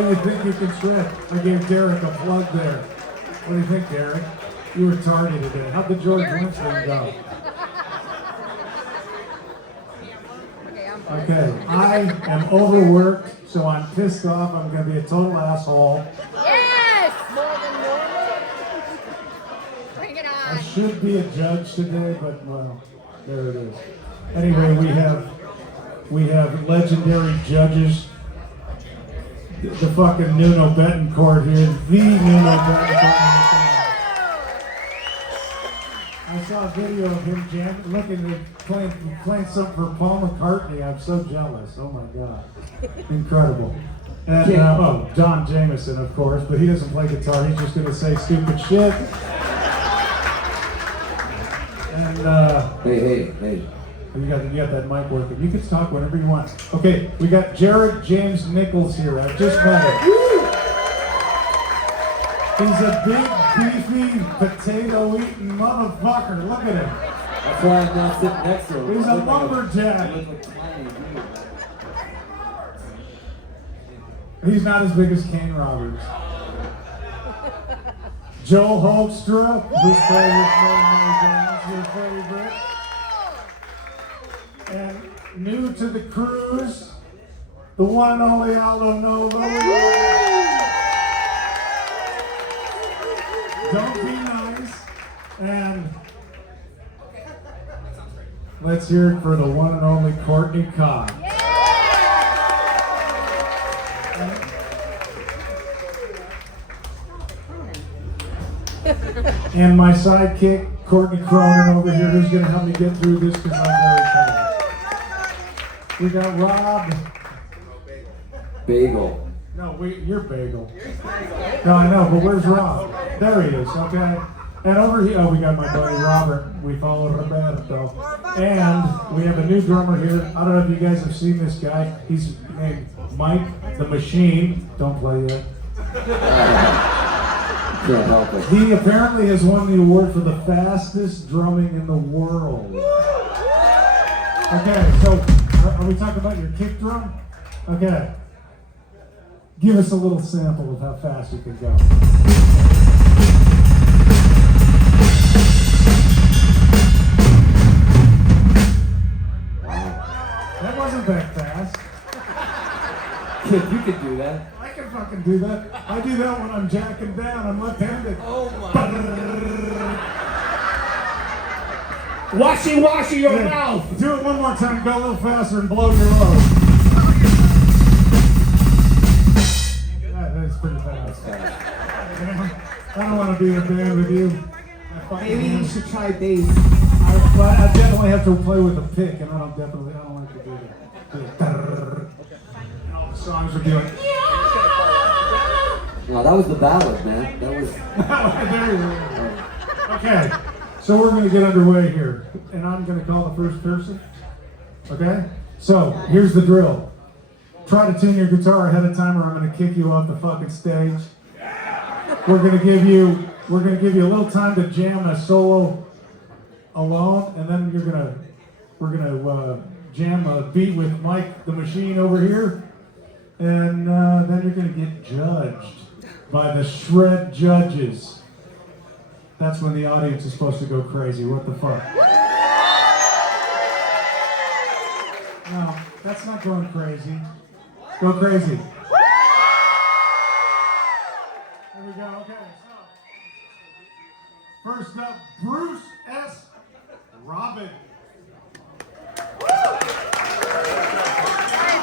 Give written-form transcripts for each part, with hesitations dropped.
You think you can shred? I gave Derek a plug there. What do you think, Derek? You were tardy today. How'd the George Lynch thing go? Okay, I am overworked, so I'm pissed off. I'm going to be a total asshole. Yes! More than normal. Bring it on. I should be a judge today, but well, there it is. Anyway, we have legendary judges. The fucking Nuno Bettencourt here, the Nuno Bettencourt. I saw a video of him looking at playing something for Paul McCartney. I'm so jealous. Oh my god, incredible. And John Jamieson, of course, but he doesn't play guitar. He's just gonna say stupid shit. And hey. You got that mic working. You can talk whenever you want. Okay, we got Jared James Nichols here. I just met him. He's a big, beefy, potato-eating motherfucker. Look at him. That's why I'm not sitting next to him. He's a lumberjack. He's not as big as Kane Roberts. Joe Hoekstra, who's favorite, your favorite. And new to the cruise, the one and only Aldo Nova. Don't be nice. And let's hear it for the one and only Courtney Cox. And my sidekick, Courtney Cronin over here, who's going to help me get through this because I'm very tired. We got Rob. Bagel. No, you're Bagel. No, I know, but where's Rob? There he is, okay? And over here, we got my buddy Robert. We follow Roberto. And we have a new drummer here. I don't know if you guys have seen this guy. He's named Mike the Machine. Don't play yet. Can't help it. He apparently has won the award for the fastest drumming in the world. Okay, so are we talking about your kick drum? Okay. Give us a little sample of how fast you could go. That wasn't that fast. Kip, you could do that. I can fucking do that. I do that when I'm jacking down. I'm left-handed. Oh my. Washy your mouth. Do it one more time. Go a little faster and blow your load. That's pretty fast. I don't want to be in a band with you. Maybe you should try bass. I definitely have to play with a pick, and I don't like to do that. And all the songs would be like, No, that was the ballad, man. That was. There you go. Okay, so we're going to get underway here, and I'm going to call the first person. Okay, so here's the drill. Try to tune your guitar ahead of time, or I'm going to kick you off the fucking stage. We're going to give you a little time to jam a solo alone, and then we're gonna jam a beat with Mike the Machine over here, and then you're gonna get judged by the shred judges. That's when the audience is supposed to go crazy. What the fuck? No, that's not going crazy. Go crazy. There we go. Okay. First up, Bruce S. Robin.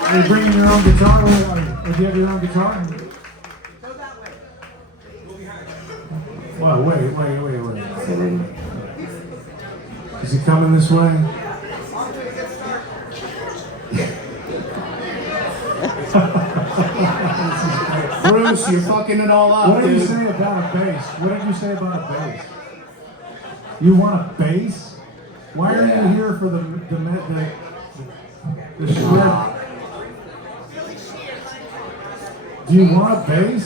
Are you bringing your own guitar? Or do you have your own guitar? Go that way. Well, wait. Is he coming this way? Bruce, you're fucking it all up, What did you dude. say about a bass? What did you say about a bass? You want a bass? Why are you here for the shred? Do you want a bass?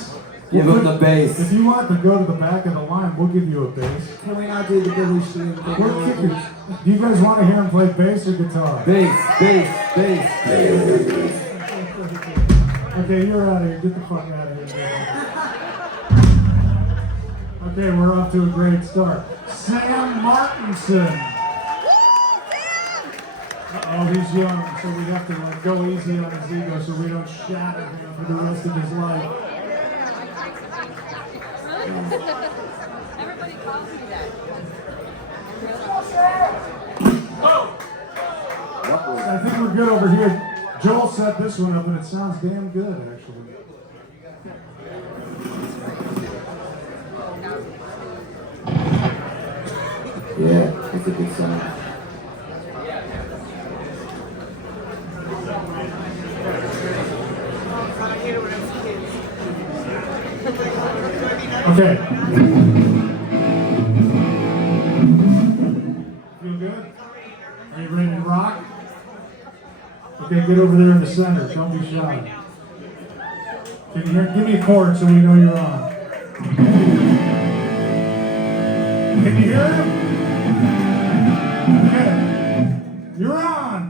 Give him the bass. If you want to go to the back of the line, we'll give you a bass. Can we not do the Billy Sheehan thing? We're kickers. Do you guys want to hear him play bass or guitar? Bass. Okay, you're out of here. Get the fuck out of here. Okay, we're off to a great start. Sam Martinson. Oh, he's young, so we have to like go easy on his ego so we don't shatter him for the rest of his life. Everybody calls me that. I think we're good over here. Joel set this one up and it sounds damn good, actually. Yeah, it's a good sound. Okay. Feel good? Are you ready to rock? Okay, get over there in the center. Don't be shy. Can you hear? Give me a chord so we know you're on. Can you hear him? Okay. You're on.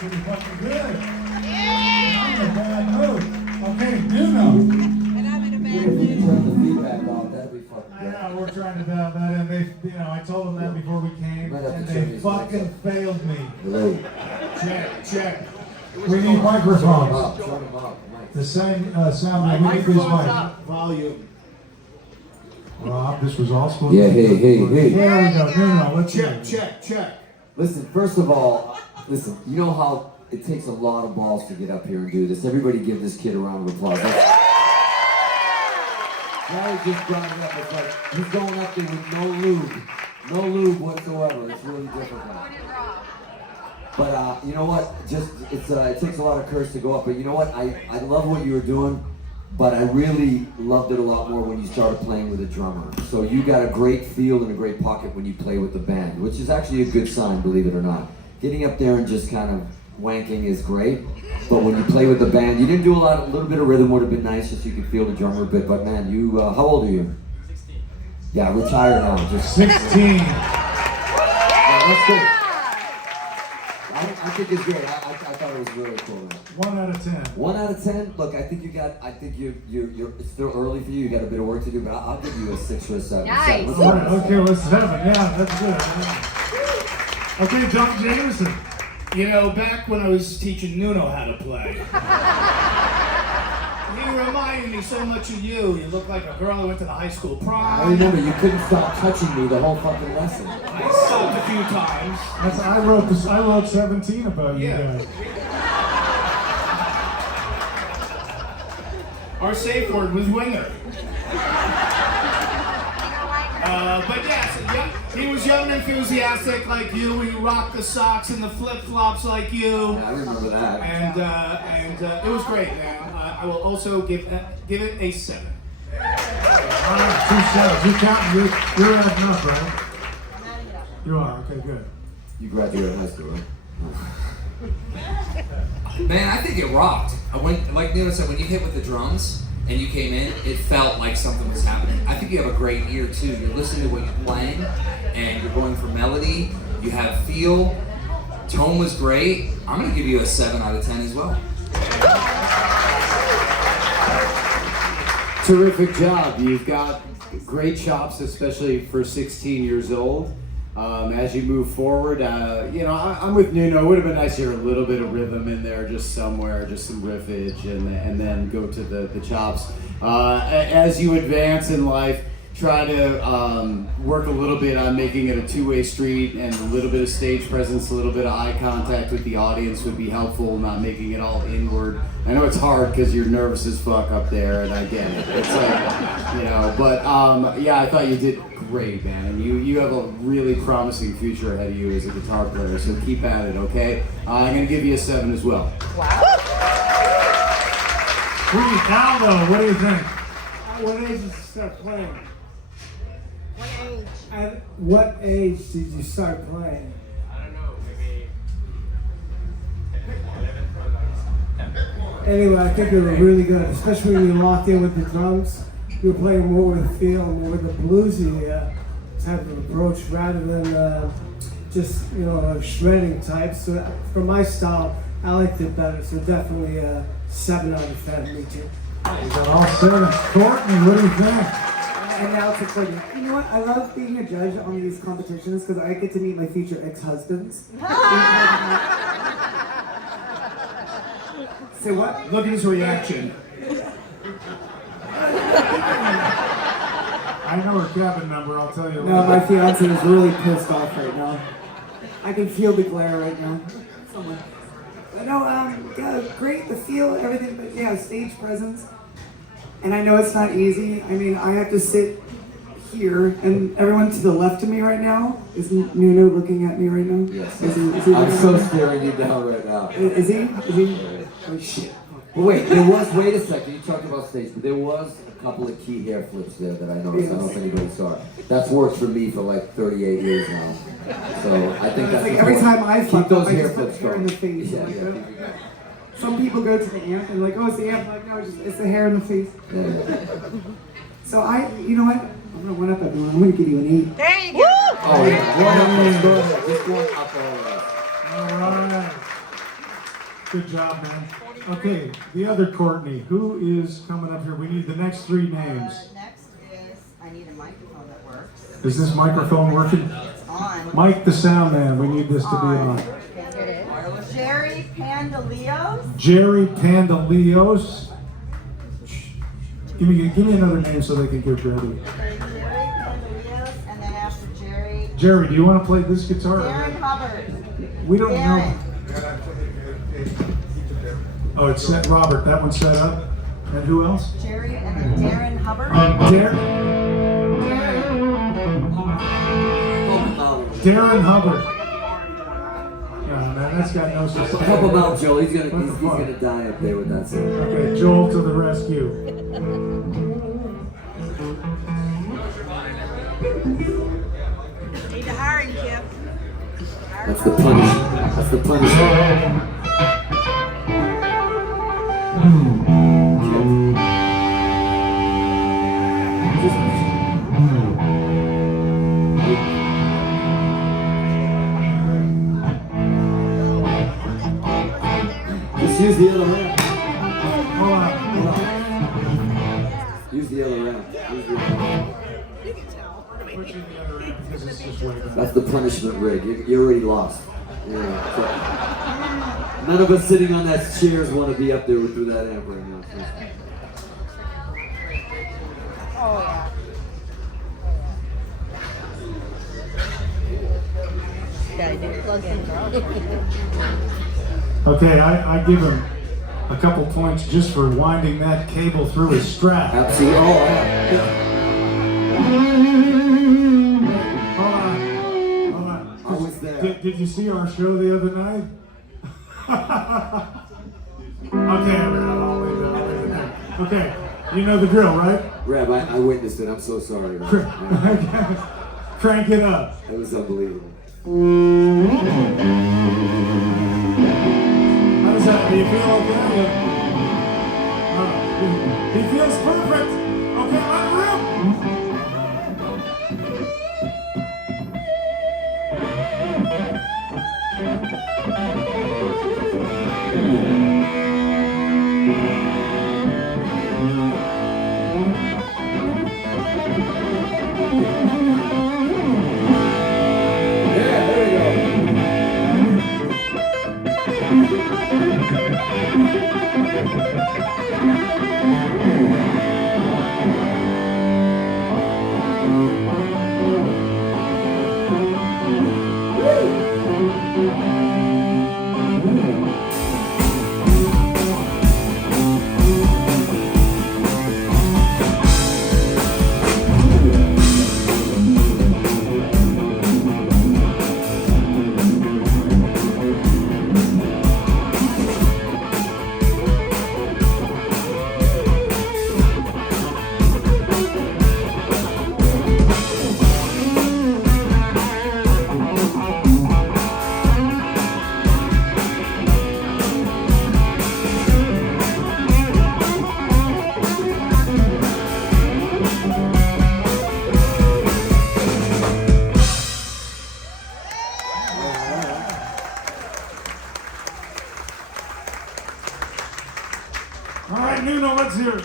Pretty fucking good. I'm in a bad mood. Okay, Nuno. And I'm in a bad If you mood. turn the feedback off, that'd be fucking good. Yeah, we're trying to dial that in. They, I told them that before we came, Might have to and turn they these fucking mics up. failed me. Hello. Check. We need microphones. Turn them up, Mike. The same sound. We need these mics. Volume. Rob, this was all supposed Yeah, to be. hey. There we go. Nuno, let's Check. Listen, first of all, you know how it takes a lot of balls to get up here and do this. Everybody give this kid a round of applause. Gary just brought it up. It's like he's going up there with no lube whatsoever. It's really difficult. But you know what? It takes a lot of courage to go up. But you know what? I love what you were doing, but I really loved it a lot more when you started playing with a drummer. So you got a great feel and a great pocket when you play with the band, which is actually a good sign, believe it or not. Getting up there and just kind of wanking is great, but when you play with the band, you didn't do a little bit of rhythm would have been nice just so you could feel the drummer a bit, but man, you, how old are you? 16. Yeah, retired now, just 16. Yeah, that's good. I think it's great. I thought it was really cool. Man. 1 out of 10. 1 out of 10. Look, I think you're. It's still early for you. You got a bit of work to do, but I'll give you a 6 or a 7. Nice. Let's All right, okay, let's have it. Yeah, that's good. Okay, John Jamieson. You know, back when I was teaching Nuno how to play, he reminded me so much of you. You look like a girl who went to the high school I prom. remember you couldn't stop touching me the whole fucking lesson. I sucked a few times. I wrote 17 about you guys. Our safe word was winger. But yes, he was young and enthusiastic like you. He rocked the socks and the flip-flops like you. Yeah, I remember that. And it was great, man. I will also give it a 7. All right, 2 sevens. You're counting. You're adding up, right? You are. Okay, good. You graduated high school, right? Man, I think it rocked. Like Nuno said, when you hit with the drums and you came in, it felt like something was happening. I think you have a great ear too. You're listening to what you're playing, and you're going for melody. You have feel. Tone was great. I'm gonna give you a 7 out of 10 as well. Terrific job. You've got great chops, especially for 16 years old. As you move forward, I'm with Nuno. It would have been nice to hear a little bit of rhythm in there, just somewhere, just some riffage, and then go to the chops. As you advance in life, try to work a little bit on making it a two-way street, and a little bit of stage presence, a little bit of eye contact with the audience would be helpful, not making it all inward. I know it's hard because you're nervous as fuck up there, and I get it. It's like, but I thought you did great, man, and you have a really promising future ahead of you as a guitar player, so keep at it, okay? I'm going to give you a 7 as well. Wow. Sweet. Aldo, what do you think? At what age did you start playing? What age? At what age did you start playing? I don't know, maybe 11th. Anyway, I think you were really good, especially when you locked in with the drums. You were playing more with the feel, more with the bluesy type of approach rather than just, a shredding type. So for my style, I liked it better. So definitely a 7 out of 10, me too. You got all 7. Courtney, what do you think? And now it's recording. You know what? I love being a judge on these competitions because I get to meet my future ex-husbands. Say what? Look at his reaction. I know her cabin number, I'll tell you. No, my fiance is really pissed off right now. I can feel the glare right now. Someone. But no, yeah, great, the feel, everything, but yeah, stage presence. And I know it's not easy. I mean, I have to sit here, and everyone to the left of me right now, is Nuno looking at me right now? Yes. Is he I'm so staring you down right now. Is he? Is he? Oh shit. But wait a second, you talked about stage, but there was a couple of key hair flips there that I noticed. I don't know if anybody saw it. That's worked for me for like 38 years now. So I think that's Like every time I keep fuck those up, I hair just put flips hair in going. the face. Yeah, Like, yeah. some people go to the amp and like, oh, it's the amp. Like, no, it's the hair in the face. Yeah. So you know what? I'm gonna one up everyone. I'm gonna give you an 8. There you go. Oh yeah, go ahead. Just going up all right. All right. Good job, man. Okay, the other Courtney, who is coming up here? We need the next 3 names. Next is, I need a microphone that works. Is this microphone working? It's on. Mike the sound man, we need this to be on. Okay, here it is. Jerry Pandaleos. Jerry Pandaleos. Give me another name so they can get ready. Jerry Pandaleos, and then after Jerry, Jerry, do you want to play this guitar? Darren Hubbard. We don't Darren. know. Oh, it's set, Robert. That one's set up. And who else? Jerry and then Darren Hubbard. Darren Hubbard. Oh, man, that's got no success. Help him out, Joe. He's gonna die up there with that song. Okay, Joel to the rescue. Need to hire him, Kip. That's the punishment. That's the punishment. Just use the other ramp. Hold on. Use the other ramp. Put you in the other end because it's just way better. That's the punishment rig. You're already lost. Yeah, so. None of us sitting on that chairs want to be up there through that amp right now. Oh, yeah. Got a new plug-in. Okay, I give him a couple points just for winding that cable through his strap. Absolutely. Oh, yeah. Hold on. I was there. Did you see our show the other night? Okay, I'll leave it there. Okay, you know the drill, right? Reb, I witnessed it. I'm so sorry. Crank it up. It was unbelievable. How does that? Do you feel okay? He feels perfect. Okay, let him. All right, Nuno, let's hear it.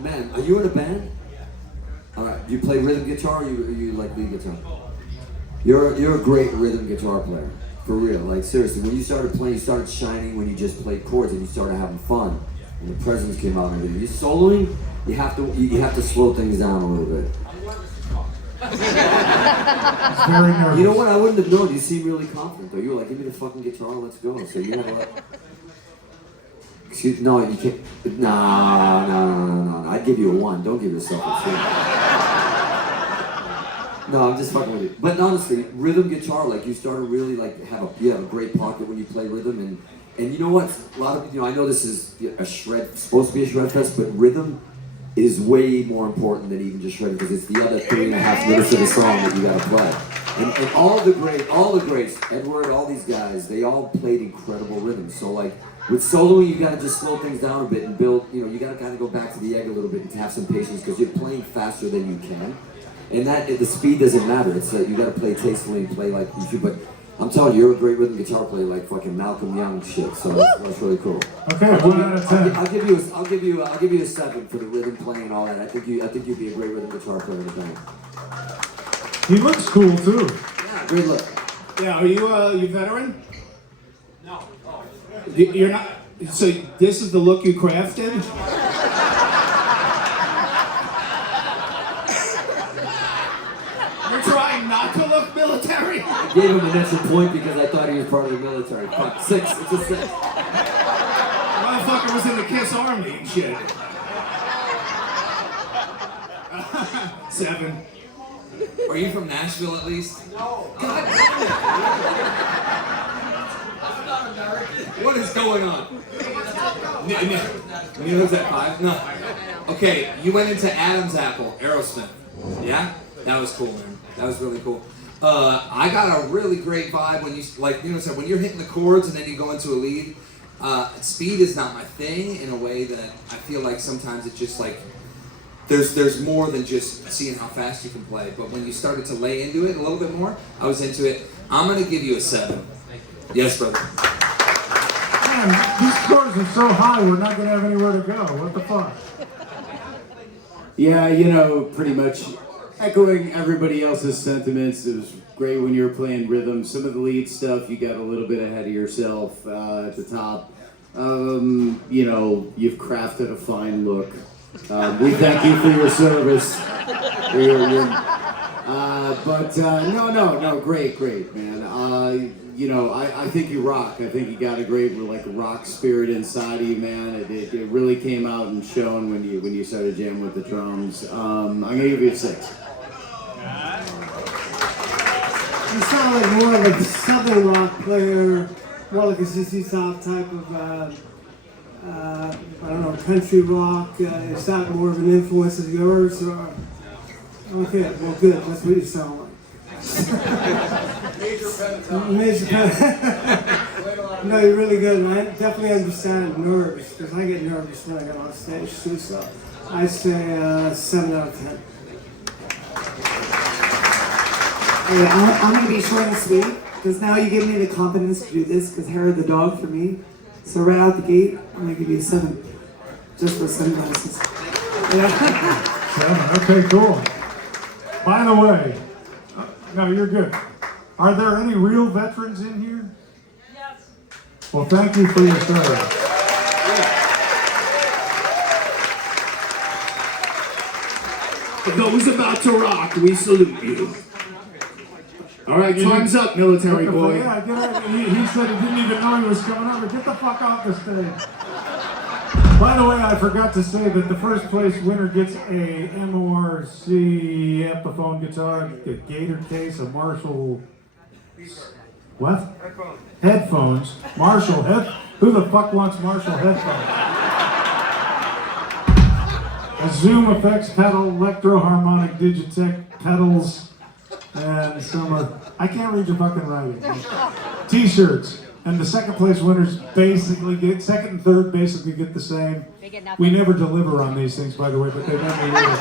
Man, are you in a band? All right, do you play rhythm guitar or you like lead guitar? You're a great rhythm guitar player, for real. Like seriously, when you started playing, you started shining when you just played chords and you started having fun. And the presence came out and everything. You're soloing, you have to slow things down a little bit. Very nervous. You know what? I wouldn't have known. You seem really confident though. You were like, give me the fucking guitar, let's go. So you have like. Excuse, no, you can't. No. I'd give you a 1. Don't give yourself a 2. No, I'm just fucking with you. But honestly, rhythm guitar, like you started really like you have a great pocket when you play rhythm, and you know what? A lot of I know this is supposed to be a shred fest, but rhythm is way more important than even just shredding because it's the other 3.5 minutes of the song that you gotta play. And all the greats, Edward, all these guys, they all played incredible rhythms. So like. With soloing, you gotta just slow things down a bit and build, you gotta kind of go back to the egg a little bit and have some patience because you're playing faster than you can. And the speed doesn't matter. It's you gotta play tastefully and play like you should. But I'm telling you, you're a great rhythm guitar player, like fucking Malcolm Young shit. So that's really cool. Okay, 1 out of 10. I'll give you a 7 for the rhythm playing and all that. I think you'd be a great rhythm guitar player in the band. He looks cool too. Yeah, great look. Yeah, are you veteran? No. You're not. So this is the look you crafted? You're trying not to look military? I gave him an extra point because I thought he was part of the military. Fuck, 6. It's a 6. Motherfucker was in the KISS Army and shit. 7. Are you from Nashville at least? No. God damn it! What is going on? Nichols at 5? No. Okay, you went into Adam's Apple, Aerosmith. Yeah? That was cool, man. That was really cool. I got a really great vibe when you said, when you're hitting the chords and then you go into a lead. Speed is not my thing in a way that I feel like sometimes it's just like there's more than just seeing how fast you can play. But when you started to lay into it a little bit more, I was into it. I'm gonna give you a 7. Yes, brother. Man, these scores are so high, we're not gonna have anywhere to go. What the fuck? Yeah, pretty much echoing everybody else's sentiments. It was great when you were playing rhythm. Some of the lead stuff, you got a little bit ahead of yourself at the top. You've crafted a fine look. We thank you for your service. No, great, man. I think you rock. I think you got a great rock spirit inside of you, man. It really came out and shown when you started jamming with the drums. I'm gonna give you a 6. You sound like more of a southern rock player, more like a ZZ Top type of, country rock. Is that more of an influence of yours? Or? Okay, well, good. That's what you sound like. Major Pen. No, you're really good, and I definitely understand nerves, because I get nervous when I get on stage too, so I say 7 out of 10. Yeah, I'm going to be short and sweet, because now you give me the confidence to do this, because hair of the dog for me. So right out the gate, I'm going to give you a 7, just for sunglasses. Yeah. 7, okay, cool. By the way, no, you're good. Are there any real veterans in here? Yes. Well, thank you for your service. those about to rock, we salute you. All right, time's up, military boy. Yeah, he said he didn't even know he was coming over. Get the fuck off the stage. By the way, I forgot to say that the first place winner gets a MORC Epiphone guitar, a Gator case, a Marshall... What? Headphones. Marshall head. Who the fuck wants Marshall headphones? A Zoom Effects pedal, Electro-Harmonic Digitech pedals, and some I can't read your fucking writing. T-shirts. And the second place winners basically get, second and third basically get the same. They get nothing. We never deliver on these things, by the way, but they never do.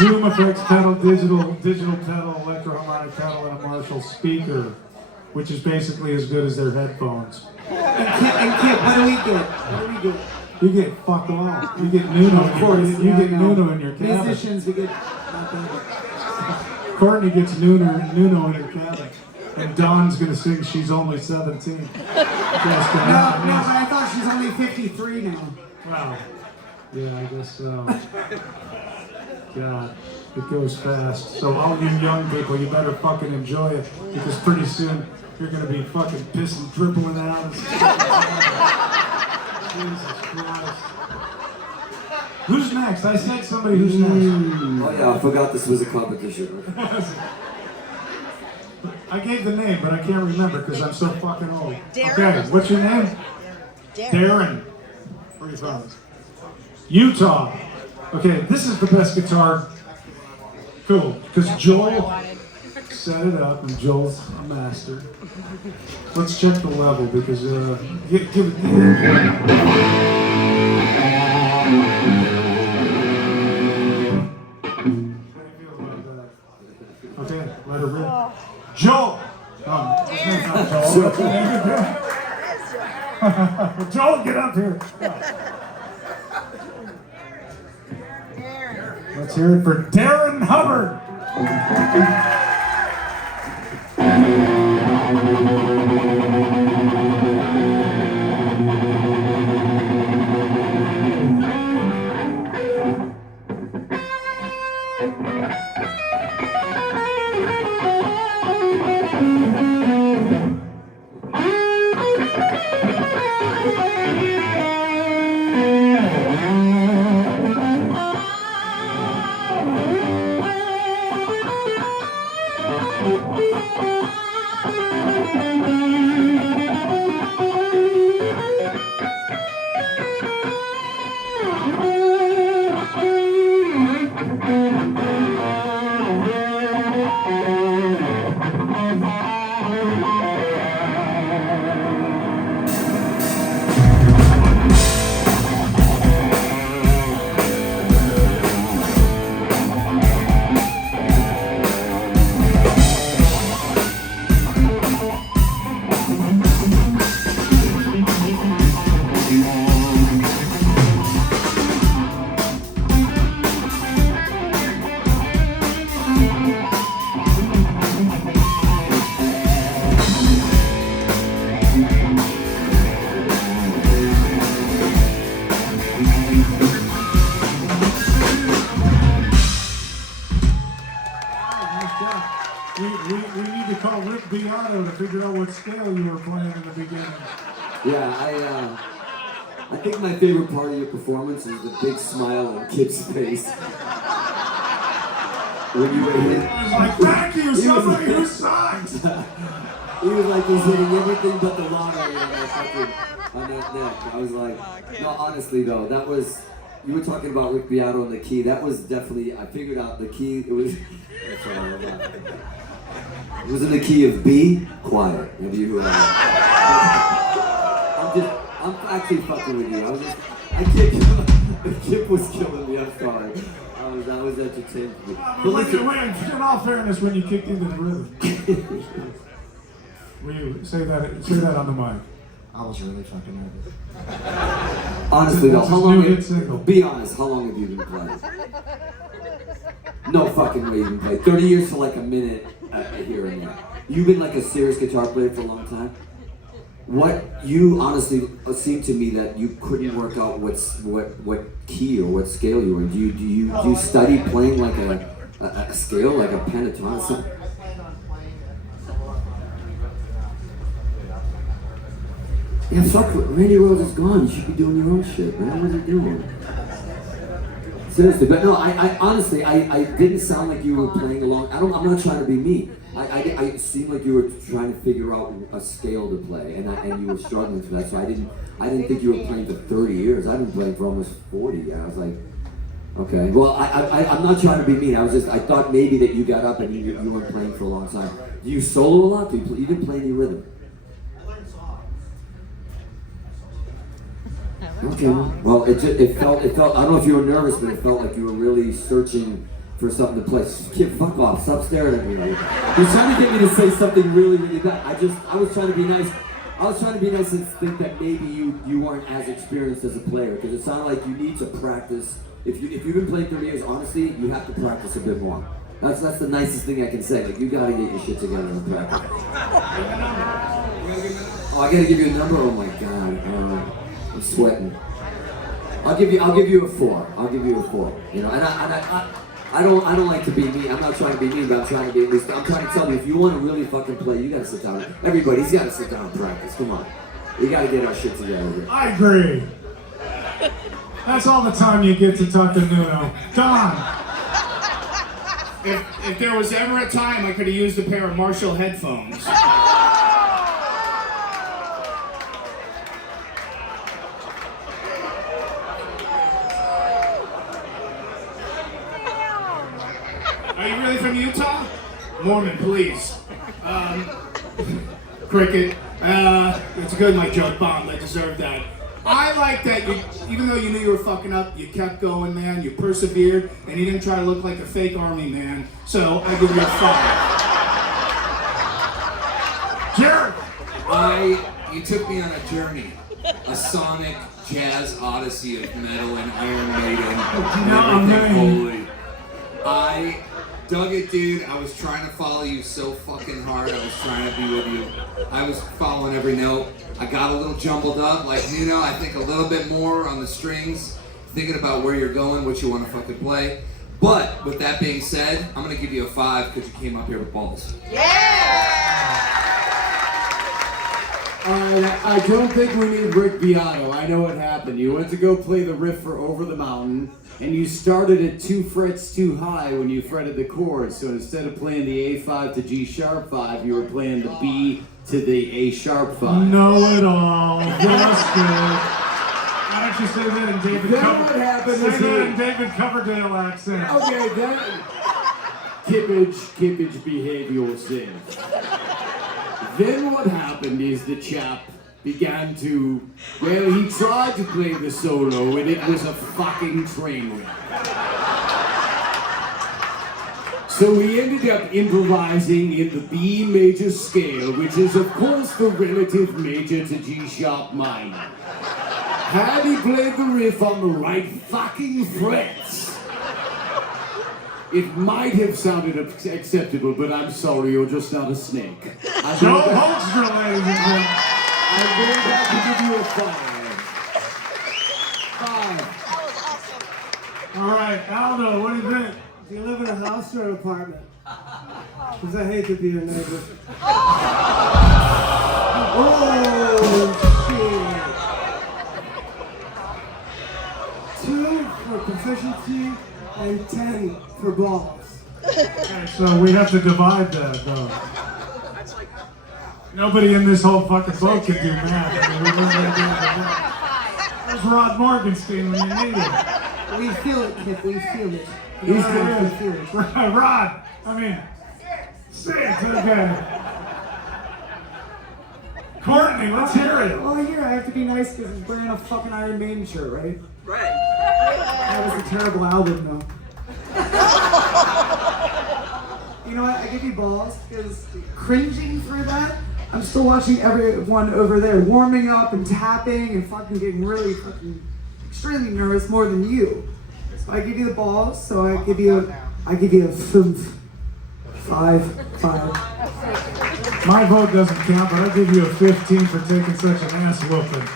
Zoom Effects pedal, digital pedal, Electro-Harmonic pedal, and a Marshall speaker, which is basically as good as their headphones. And Kip, what do we get? What do we get? You get fuck all. You get Nuno. Of course, You get Nuno in your cabin. Musicians, we get nothing. Courtney gets Nuno in her cabin. And Dawn's gonna sing She's Only 17. No, but I thought she's only 53 now. Wow. Yeah, I guess so. God, it goes fast. So all you young people, you better fucking enjoy it, because pretty soon you're gonna be fucking pissing, dribbling out. Jesus Christ. Who's next? I said somebody who's next. Oh yeah, I forgot this was a competition. I gave the name, but I can't remember because I'm so fucking old. Darren. Okay, what's your name? Darren. Where are you from? Utah. Okay, this is the best guitar. Cool, because Joel set it up, and Joel's a master. Let's check the level because give it. Okay, let her rip. Joel! His name's not Joel. Joel, get up here. Let's hear it for Darren Hubbard. To figure out what scale you were playing in the beginning. Yeah, I think my favorite part of your performance is the big smile on Kip's face. When you were hitting. I was like, thank you, somebody who sucks! He was like, he's hitting everything but the lottery on that neck. I was like, no, honestly though, that was, you were talking about Rick Beato and the key. That was definitely, I figured out the key, it was, it was in the key of B, quiet. Have you, I'm actually fucking with you. Kip was killing me, I'm sorry. I was entertained. But listen, in all fairness, when you kicked into the rhythm. Will you say that on the mic? I was really fucking nervous. Honestly though, how long be honest, how long have you been playing? No fucking way you've been playing. 30 years for like a minute here and there. You've been like a serious guitar player for a long time? what you honestly seemed to me that you couldn't work out what key or what scale you were in. Do you study playing like a scale, like a pentatonic? Yeah, fuck, Randy Rhoads is gone. You should be doing your own shit, man. What are you doing? Seriously, but no, I honestly, I didn't sound like you were playing along. I'm not trying to be mean. I seemed like you were trying to figure out a scale to play, and you were struggling for that. So I didn't think you were playing for 30 years. I've been playing for almost 40. And I was like, okay. Well, I'm not trying to be mean. I thought maybe that you got up and you weren't playing for a long time. Do you solo a lot? You didn't play any rhythm? Okay. Well, it felt. I don't know if you were nervous, but it felt like you were really searching for something to play. Kid, fuck off! Stop staring at me. You're trying to get me to say something really, really bad. I was trying to be nice. I was trying to be nice and think that maybe you weren't as experienced as a player, because it sounded like you need to practice. If you've been playing 30 years, honestly, you have to practice a bit more. That's the nicest thing I can say. Like, you gotta get your shit together and practice. Oh, I gotta give you a number. Oh my god. I'm sweating. I'll give you a 4. I'll give you a 4. You know, and I don't like to be mean. I'm not trying to be mean, but I'm trying to be at least. I'm trying to tell you, if you want to really fucking play, you gotta sit down. Everybody's gotta sit down and practice. Come on, we gotta get our shit together here. I agree. That's all the time you get to talk to Nuno. Don. If there was ever a time I could have used a pair of Marshall headphones. Are you really from Utah? Mormon, please. Cricket. It's good, my joke bombed. I deserve that. I like that even though you knew you were fucking up, you kept going, man. You persevered, and you didn't try to look like a fake army man. So I give you a 5. Jared! You took me on a journey. A sonic jazz odyssey of metal and Iron Maiden and everything holy. I dug it, dude. I was trying to follow you so fucking hard. I was trying to be with you. I was following every note. I got a little jumbled up, like Nuno. I think a little bit more on the strings, thinking about where you're going, what you want to fucking play. But with that being said, I'm gonna give you a 5 because you came up here with balls. I don't think we need Rick Beato. I know what happened. You went to go play the riff for Over the Mountain, and you started at 2 frets too high when you fretted the chords. So instead of playing the A5 to G sharp 5, you were playing the B to the A sharp 5. Know it all. That's good. Why don't you say that in David David Coverdale accent? Okay, then Kippage behavior sin. Then what happened is the chap began to, well, he tried to play the solo and it was a fucking train wreck. So we ended up improvising in the B major scale, which is of course the relative major to G sharp minor. Had he played the riff on the right fucking frets, it might have sounded acceptable, but I'm sorry, you're just not a snake. Joe Hoekstra, ladies and gentlemen. I'm going back to give you a 5. All right, Aldo, what do you think? Do you live in a house or an apartment? Because I hate to be your neighbor. Oh, shit. 2 for proficiency and 10 for balls. Okay, so we have to divide that, though. Nobody in this whole fucking boat can do math. I mean, we learned that the other day. There's Rod Morgenstein when you need him. We feel it, Kip. We feel it. He's good. Rod, I mean, say it to the guy. Courtney, let's hear it. Oh, here, I have to be nice because he's wearing a fucking Iron Maiden shirt, right? Right. That was a terrible album, though. You know what? I give you balls because cringing through that, I'm still watching everyone over there warming up and tapping and fucking getting really fucking extremely nervous more than you. So I give you the balls. So I give you a 5. My vote doesn't count, but I'll give you a 15 for taking such an ass whooping.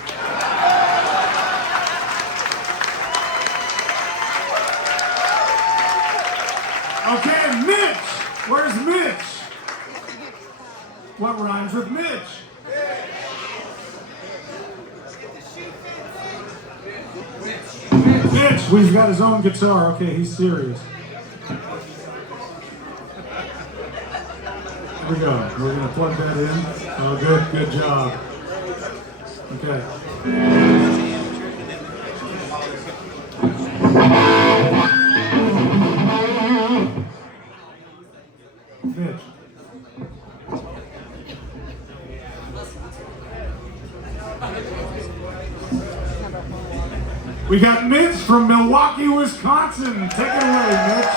Okay, Mitch! Where's Mitch? What rhymes with Mitch? Mitch, well, he's got his own guitar. Okay, he's serious. Here we go. We're going to plug that in. Oh, good job. Okay. Mitch. We got Mitch from Milwaukee, Wisconsin. Take it away, Mitch.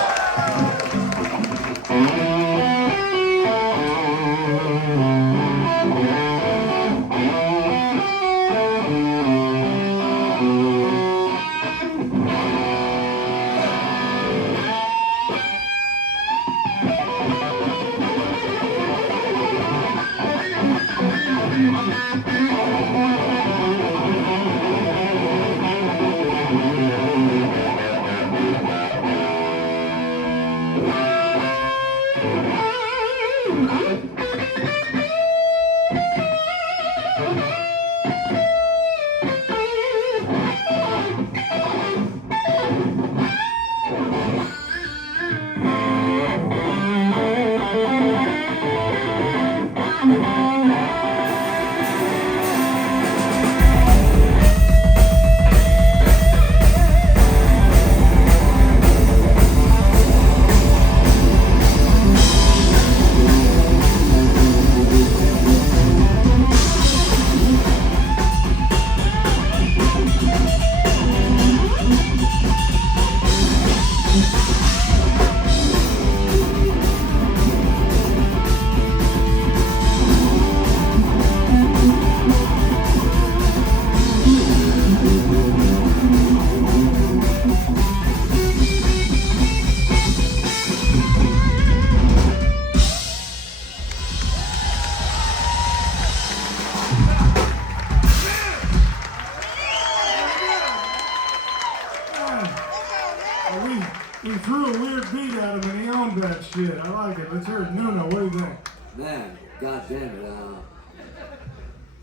We threw a weird beat at him and he owned that shit. I like it. Let's hear it. Nuno, what do you think? Man, goddamn it.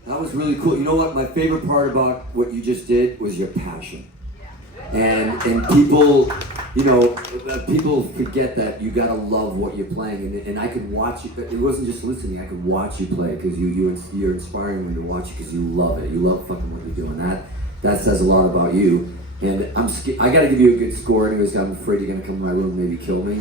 That was really cool. You know what? My favorite part about what you just did was your passion. And people, you know, people forget that you gotta love what you're playing. And I could watch you. It wasn't just listening. I could watch you play because you're inspiring when you watch it because you love it. You love fucking what you're doing. That says a lot about you. And I gotta give you a good score anyways. I'm afraid you're gonna come to my room and maybe kill me.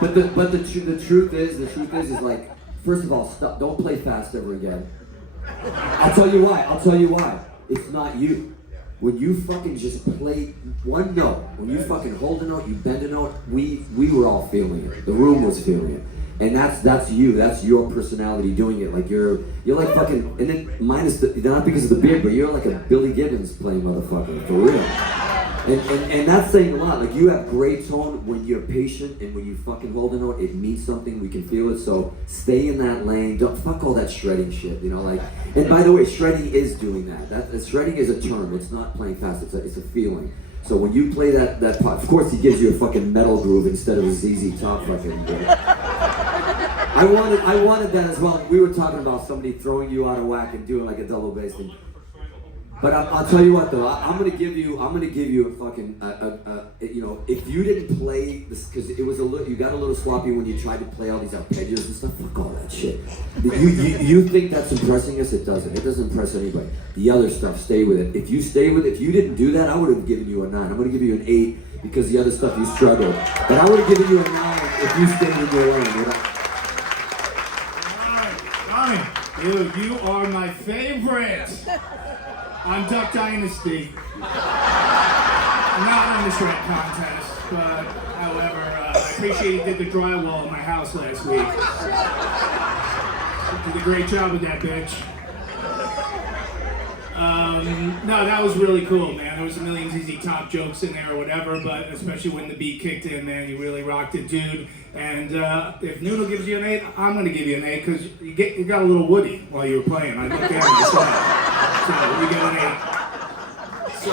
But the truth is like, first of all, stop, don't play fast ever again. I'll tell you why. It's not you. When you fucking just play one note, when you fucking hold a note, you bend a note, we were all feeling it. The room was feeling it. And that's you. That's your personality doing it. Like you're like fucking, and then minus not because of the beard, but you're like a Billy Gibbons playing motherfucker for real. And that's saying a lot. Like you have great tone when you're patient and when you fucking hold a note, it means something. We can feel it. So stay in that lane. Don't fuck all that shredding shit. You know, like. And by the way, shredding is doing that. Shredding is a term. It's not playing fast. It's a feeling. So when you play that part, of course he gives you a fucking metal groove instead of a ZZ Top fucking. I wanted that as well. We were talking about somebody throwing you out of whack and doing like a double bass thing. But I'll tell you what though, I'm gonna give you a fucking, you know, if you didn't play this, because it was you got a little sloppy when you tried to play all these arpeggios and stuff. Fuck all that shit. You think that's impressing us? It doesn't. It doesn't impress anybody. The other stuff, stay with it. If you didn't do that, I would have given you a 9. I'm gonna give you an 8 because the other stuff you struggled. But I would have given you a 9 if you stayed in your lane. You know? All right, dude, you are my favorite. On Duck Dynasty. Not in this rap contest, but however, I appreciate you did the drywall in my house last week. You did a great job with that, bitch. No, that was really cool, man. There was a million ZZ Top jokes in there or whatever, but especially when the beat kicked in, man, you really rocked it, dude. And if Nuno gives you an 8, I'm gonna give you an 8 because you got a little Woody while you were playing. I looked at him and so you got an 8. So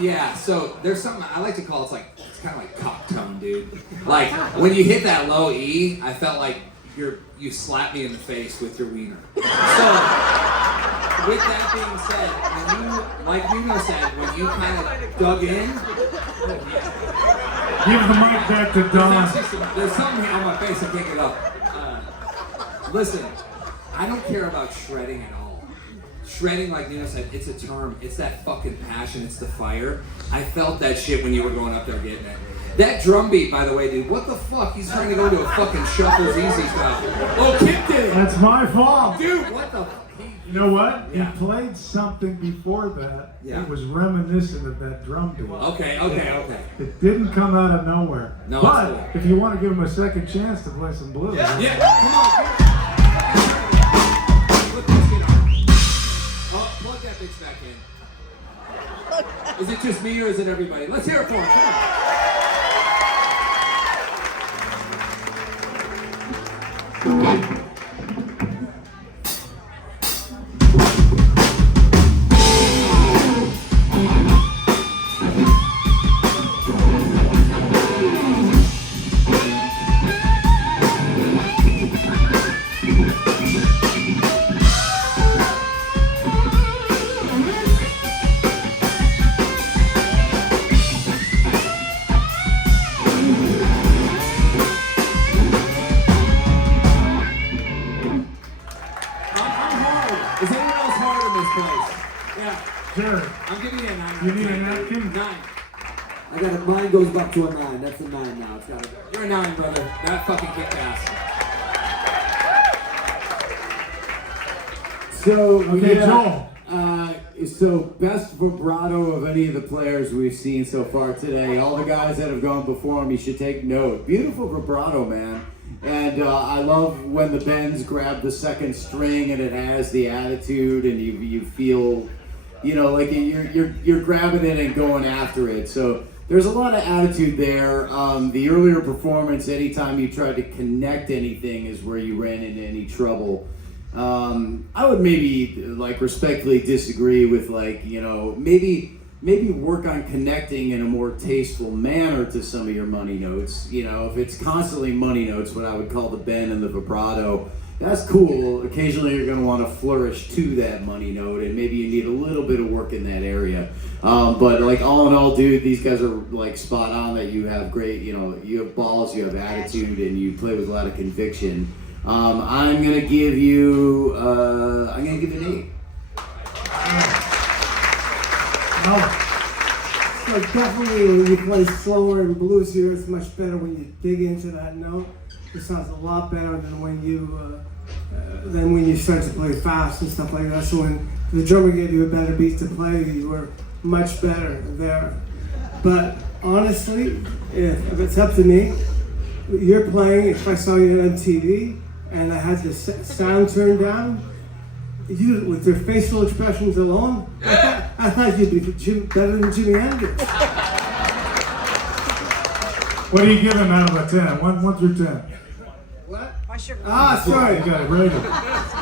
yeah. So there's something I like to call it's kind of like cock tone, dude. Like when you hit that low E, I felt like you slapped me in the face with your wiener. So. With that being said, when you, like Nuno said, when you kind of dug in, Give the mic back to Don. there's something on my face, I can't get up. Listen, I don't care about shredding at all. Shredding, like Nuno said, it's a term. It's that fucking passion. It's the fire. I felt that shit when you were going up there getting it. That drum beat, by the way, dude, what the fuck? He's trying to go to a fucking Shuffles Easy style. Oh, Kip did it! That's my fault. Dude, what the fuck? You know what? Yeah. He played something before that. Yeah. It was reminiscent of that drum beat. Okay. It didn't come out of nowhere. No, but it's cool. if you want to give him a second chance to play some blues. Yeah, come on. Put this shit on. Oh, plug that bitch back in. Is it just me or is it everybody? Let's hear it for him. Come on. Is anyone else hard in this place? Yeah. Sure. I'm giving you a 9. You need a napkin? 9. I got it. Mine goes back to a 9. That's a 9 now. It's got it. You're a 9, brother. That fucking kicked ass. So, Okay, yeah, Joel. So best vibrato of any of the players we've seen so far today. All the guys that have gone before him, you should take note. Beautiful vibrato, man. And I love when the bends grab the second string and it has the attitude, and you feel, you know, like you're grabbing it and going after it. So there's a lot of attitude there. The earlier performance, anytime you tried to connect anything, is where you ran into any trouble. I would maybe like respectfully disagree with, like, you know, maybe work on connecting in a more tasteful manner to some of your money notes. You know, if it's constantly money notes, what I would call the bend and the vibrato, that's cool. Occasionally you're going to want to flourish to that money note, and maybe you need a little bit of work in that area. But like all in all, dude, these guys are like spot on. That you have great, you know, you have balls, you have attitude, and you play with a lot of conviction. I'm gonna give you an 8. So definitely when you play slower and bluesier, it's much better when you dig into that note. It sounds a lot better than when you start to play fast and stuff like that. So when the drummer gave you a better beat to play, you were much better there. But honestly, if it's up to me, you're playing, if I saw you on TV and I had the sound turned down, you, with your facial expressions alone, I thought you'd be better than Jimi Hendrix. What do you give him out of a 10? 1 through 10. What? What's your Sorry. You got it rated.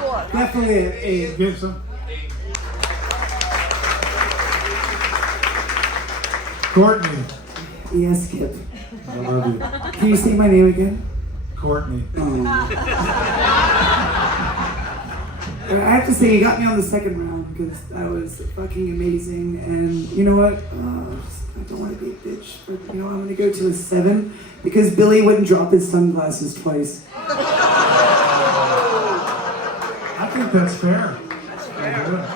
score? Definitely an 8. Give some. Courtney. Yes, Kip. I love you. Can you say my name again? Courtney. I have to say, you got me on the second round because that was fucking amazing. And you know what? I don't want to be a bitch, but you know, I'm going to go to a 7 because Billy wouldn't drop his sunglasses twice. I think that's fair. That's fair.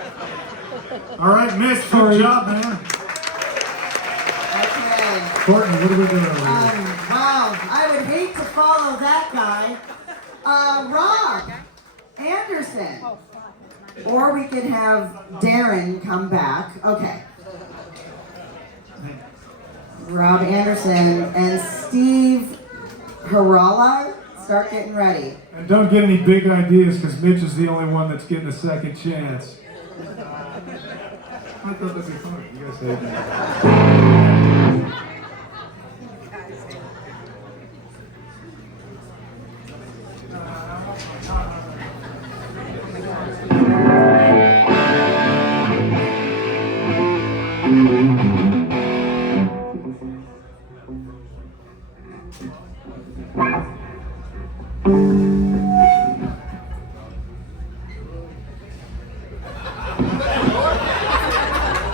All right, Mitch, good job, man. Okay. Courtney, what are we doing over here? Wow, I would hate to follow that guy. Rob Anderson. Or we could have Darren come back. Okay. Rob Anderson and Steve Harala, start getting ready. And don't get any big ideas, because Mitch is the only one that's getting a second chance. I thought that'd be funny. You guys hate that.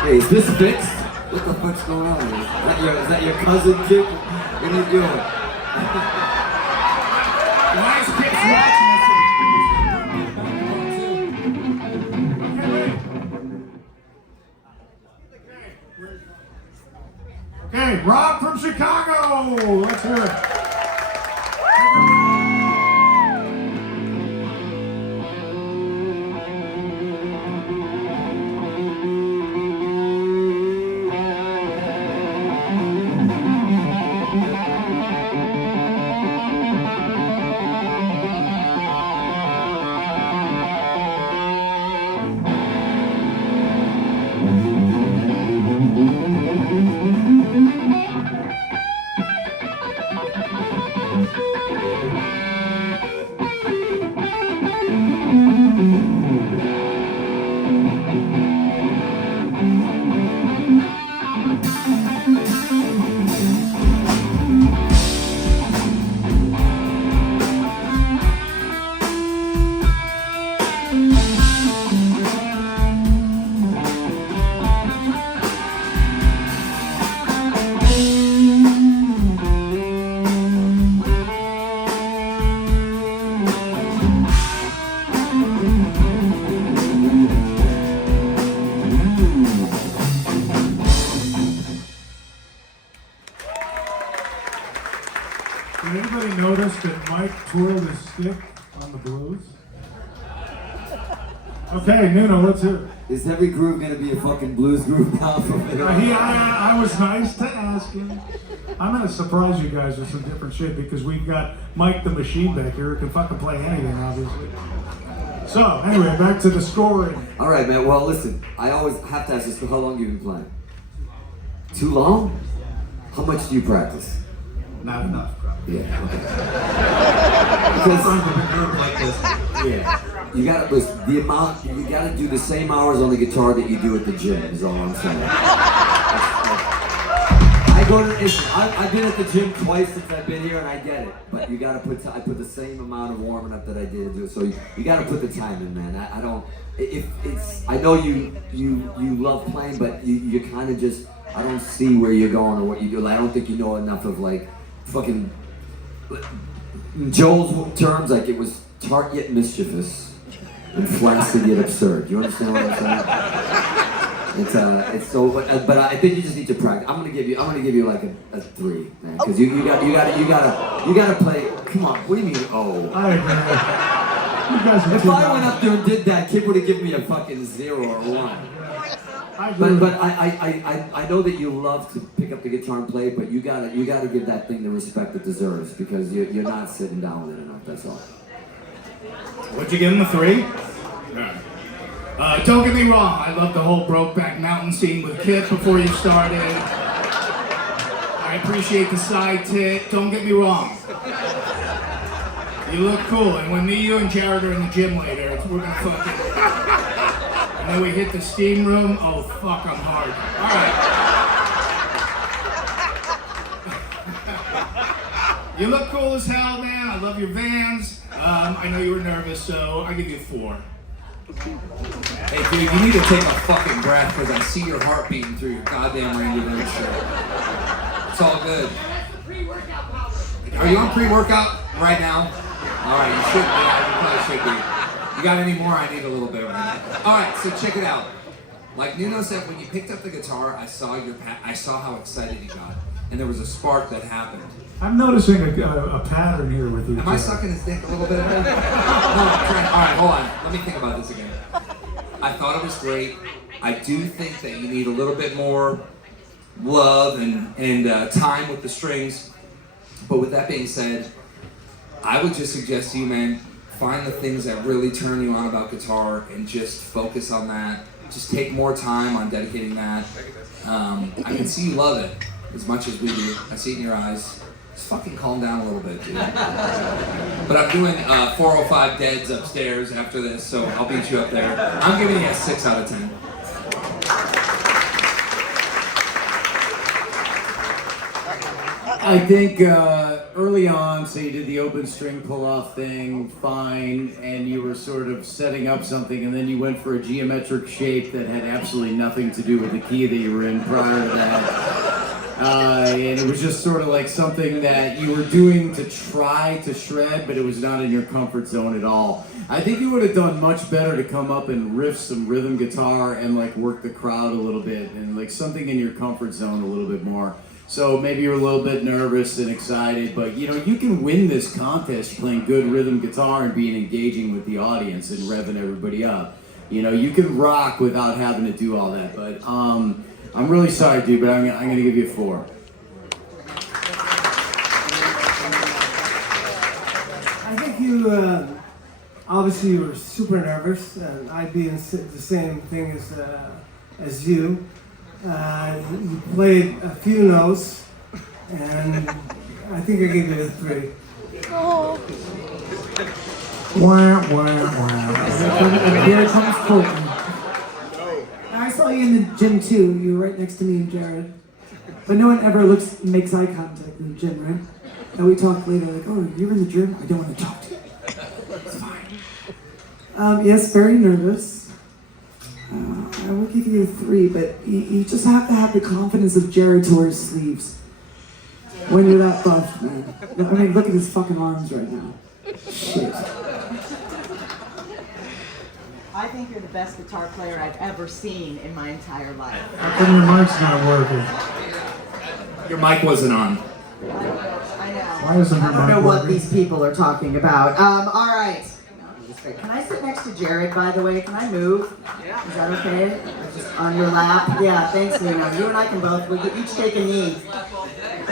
Hey, is this fixed? What the fuck's going on here? Is that your cousin, Kip? What are you doing? Why is Kip watching Okay, Rob from Chicago. Let's hear it. Did anybody notice that Mike twirled his stick on the blues? Okay, Nuno, let's hear it. Is every groove gonna be a fucking blues groove now from it on? I was nice to ask him. I'm gonna surprise you guys with some different shit because we've got Mike the Machine back here who can fucking play anything, obviously. So, anyway, back to the scoring. All right, man. Well, listen. I always have to ask this. How long have you been playing? Too long? How much do you practice? Not enough, probably. Yeah. Okay. Because I'm a big group like this. Yeah. You gotta listen. The amount you gotta do the same hours on the guitar that you do at the gym. Is all I'm saying. I go to. I've been at the gym twice since I've been here, and I get it. But you gotta put. I put the same amount of warming up that I did do it. So you gotta put the time in, man. I don't. If it's. I know you love playing, but you kind of just. I don't see where you're going or what you do. Like, I don't think you know enough of like fucking. In Joel's terms, like it was tart yet mischievous and flaccid yet absurd. You understand what I'm saying? It's so. But I think you just need to practice. I'm gonna give you like a 3, man, because you gotta play. Come on, what do you mean? Oh. I agree. You guys are If too I loud. went up there and did that, Kip would have given me a fucking 0 or 1. I agree. But I know that you love to pick up the guitar and play, but you gotta give that thing the respect it deserves because you're not sitting down with it enough. That's all. What'd you give him, a 3? Don't get me wrong, I love the whole Brokeback Mountain scene with Kip before you started. I appreciate the side tit, don't get me wrong. You look cool, and when me, you, and Jared are in the gym later, we're gonna fucking... And then we hit the steam room, oh fuck, I'm hard. Alright. You look cool as hell, man, I love your Vans. I know you were nervous, so I give you a 4. Hey, dude, you need to take a fucking breath because I see your heart beating through your goddamn Randy Rhoads shirt. It's all good. Are you on pre-workout right now? All right, you should be. You probably should be. You got any more? I need a little bit right now. All right, so check it out. Like Nuno said, when you picked up the guitar, I saw how excited you got, and there was a spark that happened. I'm noticing a pattern here with you. Am I sucking his dick a little bit? No, I'm trying. All right, hold on. Let me think about this again. I thought it was great. I do think that you need a little bit more love and time with the strings. But with that being said, I would just suggest to you, man, find the things that really turn you on about guitar and just focus on that just take more time on dedicating that. I can see you love it as much as we do. I see it in your eyes. Just fucking calm down a little bit, dude. But I'm doing 405 Deads upstairs after this, so I'll beat you up there. I'm giving you a 6 out of 10. I think early on, so you did the open string pull-off thing, fine, and you were sort of setting up something, and then you went for a geometric shape that had absolutely nothing to do with the key that you were in prior to that. And it was just sort of like something that you were doing to try to shred, but it was not in your comfort zone at all. I think you would have done much better to come up and riff some rhythm guitar and like work the crowd a little bit, and like something in your comfort zone a little bit more. So maybe you're a little bit nervous and excited, but you know, you can win this contest playing good rhythm guitar and being engaging with the audience and revving everybody up. You know, you can rock without having to do all that, but I'm really sorry, dude, but I'm gonna give you a 4. I think you, obviously you were super nervous, and I'd be in the same thing as you. You played a few notes, and I think I gave it a 3. Oh. Wah, wah, wah. And here comes Courtney. I saw you in the gym too. You were right next to me and Jared. But no one ever makes eye contact in the gym, right? And we talk later, like, oh, you're in the gym? I don't want to talk to you. It's fine. Yes, very nervous. I will give you a 3, but you just have to have the confidence of Jared to wear his sleeves. When you're that buff, man. I mean, look at his fucking arms right now. Shit. I think you're the best guitar player I've ever seen in my entire life. How come your mic's not working? Your mic wasn't on. I know. Why isn't your I don't mic know what working? these people are talking about. All right. Can I sit next to Jared, by the way? Can I move? Yeah. Is that okay? Just on your lap? Yeah, thanks, Nuno. You and I can both. We'll each take a knee.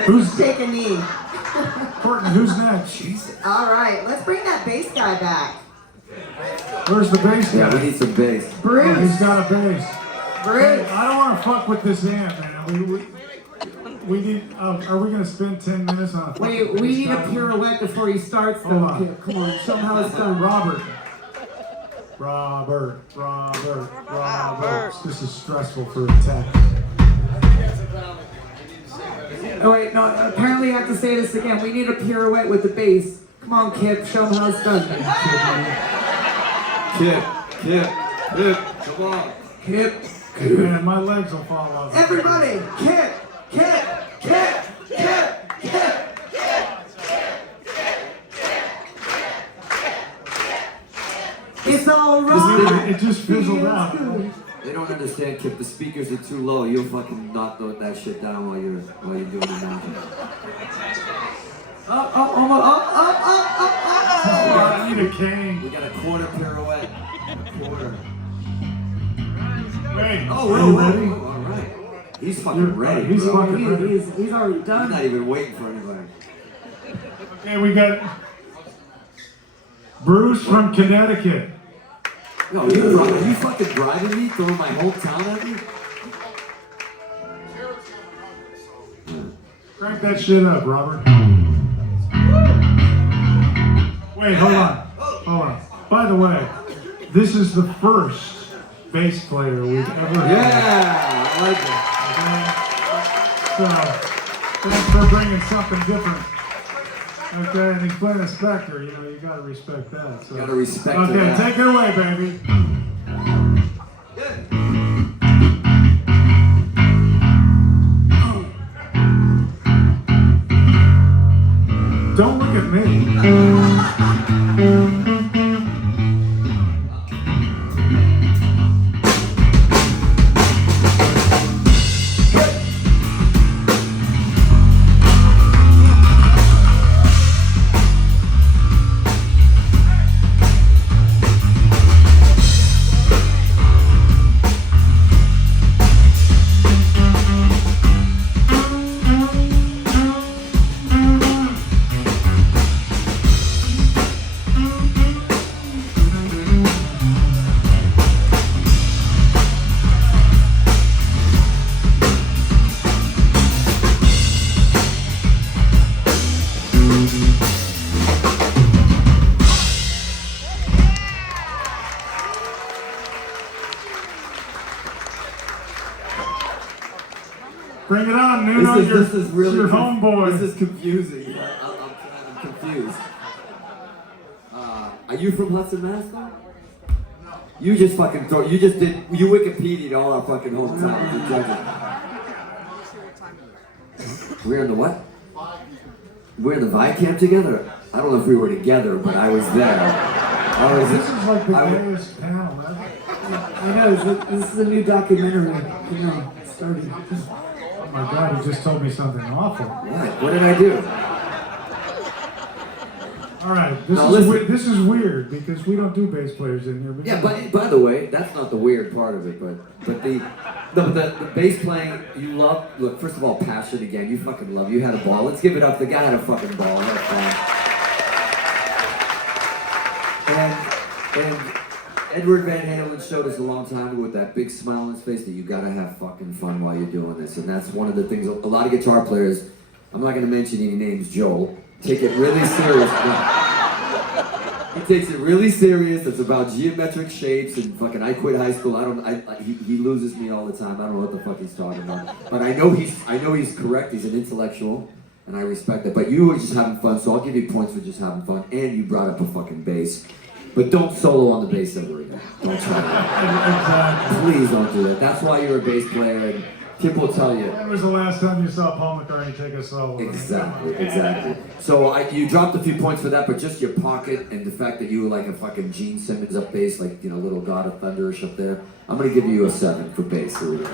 Who's Take a knee. Courtney? Who's next? All right, let's bring that bass guy back. Where's the bass guy? Yeah, we need some bass. Oh, Bruce. he's got a bass. Bruce. Hey, I don't want to fuck with this amp, man. We need. Are we gonna spend 10 minutes on a? Wait, we need a pirouette before he starts, though. Hold on. Kip. Come on, show him how it's done. Robert. This is stressful for a tech. Oh wait, no, apparently I have to say this again. We need a pirouette with the bass. Come on, Kip, show him how it's done. Kip, come on. Kip. Man, my legs will fall off. Everybody, Kip. It's all right. It just fizzled out. They don't understand, Kip. The speakers are too low. You'll fucking knock that shit down while you're doing the magic. Up. Oh, I need a cane. We got a quarter pirouette. A quarter. Wait. Oh, are you ready? All right. He's fucking ready. He's bro. fucking ready. He's already He's done. not even waiting for anybody. Okay, we got Bruce from Connecticut. No, are you fucking driving me? Throwing my hometown at me? Crank that shit up, Robert. Wait, hold on. By the way, this is the first bass player we've ever had. Yeah, I like it. So, thanks for bringing something different. Okay, and he's playing a Spectre, you gotta respect that. So. You gotta respect Okay, that. take it away, baby. Don't look at me. Bring it on, Nuno. This is really your homeboy. This is confusing. I'm confused. Are you from Hudson, Mass? You just fucking you Wikipedia'd all our fucking hometown. You're judging. We're in the what? We're in the Vi camp together. I don't know if we were together, but I was there. This is like the gayest panel ever. I know, this is a new documentary, starting. Oh my God, you just told me something awful. What did I do? All right, this is weird because we don't do bass players in here. Yeah, but by the way, that's not the weird part of it. But the bass playing you love. Look, first of all, passion again. You fucking love. You had a ball. Let's give it up. The guy had a fucking ball. Had fun. And Edward Van Halen showed us a long time ago with that big smile on his face that you gotta have fucking fun while you're doing this. And that's one of the things. A lot of guitar players. I'm not gonna mention any names. Joel. Take it really serious. No. He takes it really serious. It's about geometric shapes and fucking. I quit high school. He loses me all the time. I don't know what the fuck he's talking about. But I know he's correct. He's an intellectual, and I respect that. But you were just having fun, so I'll give you points for just having fun. And you brought up a fucking bass. But don't solo on the bass ever again. Don't try that. Please don't do that. That's why you're a bass player. And Kip will tell you. When was the last time you saw Paul McCartney take a solo? Exactly. So you dropped a few points for that, but just your pocket and the fact that you were like a fucking Gene Simmons up bass, like little God of Thunderish up there. I'm gonna give you a 7 for bass. Here we go.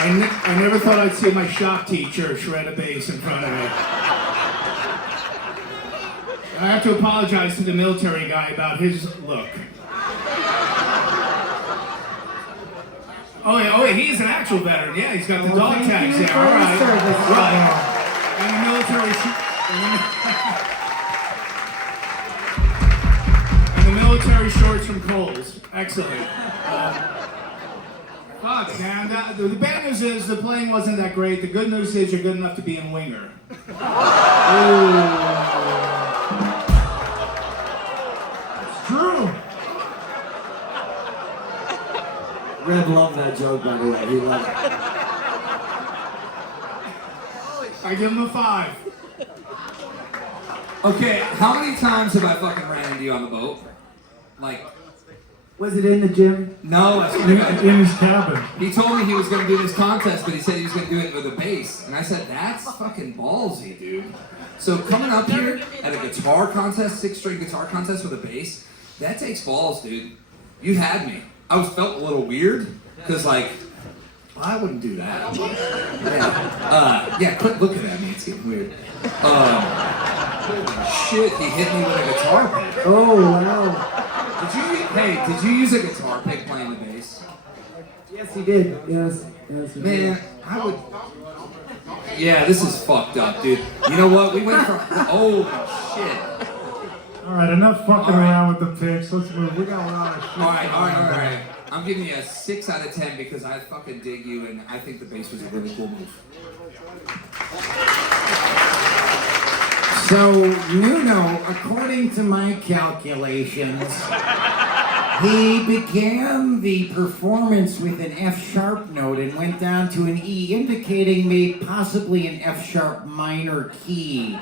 I never thought I'd see my shop teacher shred a bass in front of me. I have to apologize to the military guy about his look. Oh yeah, he's an actual veteran. Yeah, he's got the dog tags there. All right. And the military shorts from Kohl's. Excellent. Fuck, man. The bad news is the playing wasn't that great. The good news is you're good enough to be in Winger. It's true. Red loved that joke, by the way. He loved it. I give him a 5. Okay, how many times have I fucking ran into you on the boat? Like, Was it in the gym? no, In his cabin. he told me he was gonna do this contest, but he said he was gonna do it with a bass. And I said, that's fucking ballsy, dude. So coming up here at a guitar contest, 6-string guitar contest with a bass, that takes balls, dude. You had me. I felt a little weird, because like, I wouldn't do that. Yeah, quit looking at me, it's getting weird. Shit, he hit me with a guitar pick. Oh, wow. Did you use a guitar pick playing the bass? Yes, he did. Yes, he did. Man, I would... Yeah, this is fucked up, dude. You know what, we went from... Oh, shit. All right, enough fucking around with the picks. Let's move. We got a lot of shit. All right. I'm giving you a 6 out of 10 because I fucking dig you and I think the bass was a really cool move. So, Nuno, according to my calculations, he began the performance with an F-sharp note and went down to an E, indicating maybe possibly an F-sharp minor key.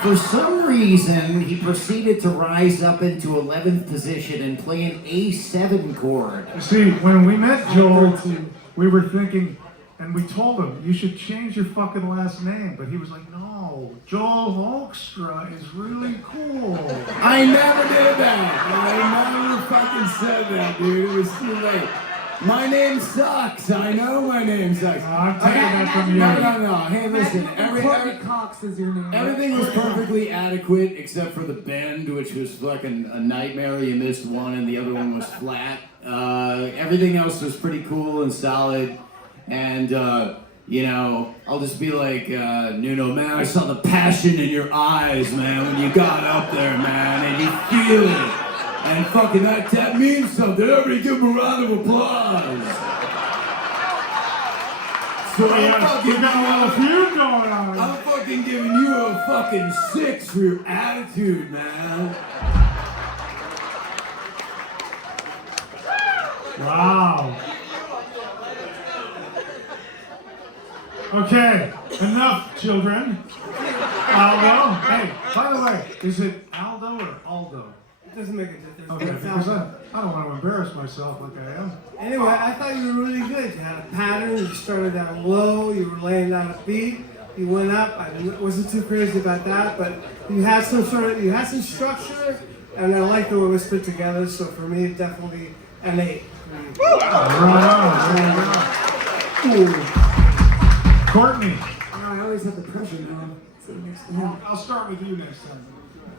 For some reason, he proceeded to rise up into 11th position and play an A7 chord. You see, when we met Joel, we were thinking, and we told him, you should change your fucking last name. But he was like, no, Joel Hoekstra is really cool. I never did that. I never fucking said that, dude. It was too late. My name sucks. I know my name sucks. I'm taking that from you. No. Hey, listen. Courtney Cox is your name. Everything was perfectly adequate except for the bend, which was fucking a nightmare. You missed one and the other one was flat. Everything else was pretty cool and solid. And, I'll just be like, Nuno, man, I saw the passion in your eyes, man, when you got up there, man, and you feel it. And fucking that means something. Everybody give him a round of applause. So We got a little feud going on. I'm fucking giving you a fucking 6 for your attitude, man. Wow. Okay, enough, children. Aldo. Hey, by the way, is it Aldo or Aldo? It doesn't make a difference. Okay, because I don't want to embarrass myself like I am. Anyway, I thought you were really good. You had a pattern. You started down low. You were laying down a beat. You went up. I wasn't too crazy about that, but you had some structure, and I like the way it was put together. So for me, definitely an 8. Courtney. I always have the pressure now. So next to him. I'll start with you next time.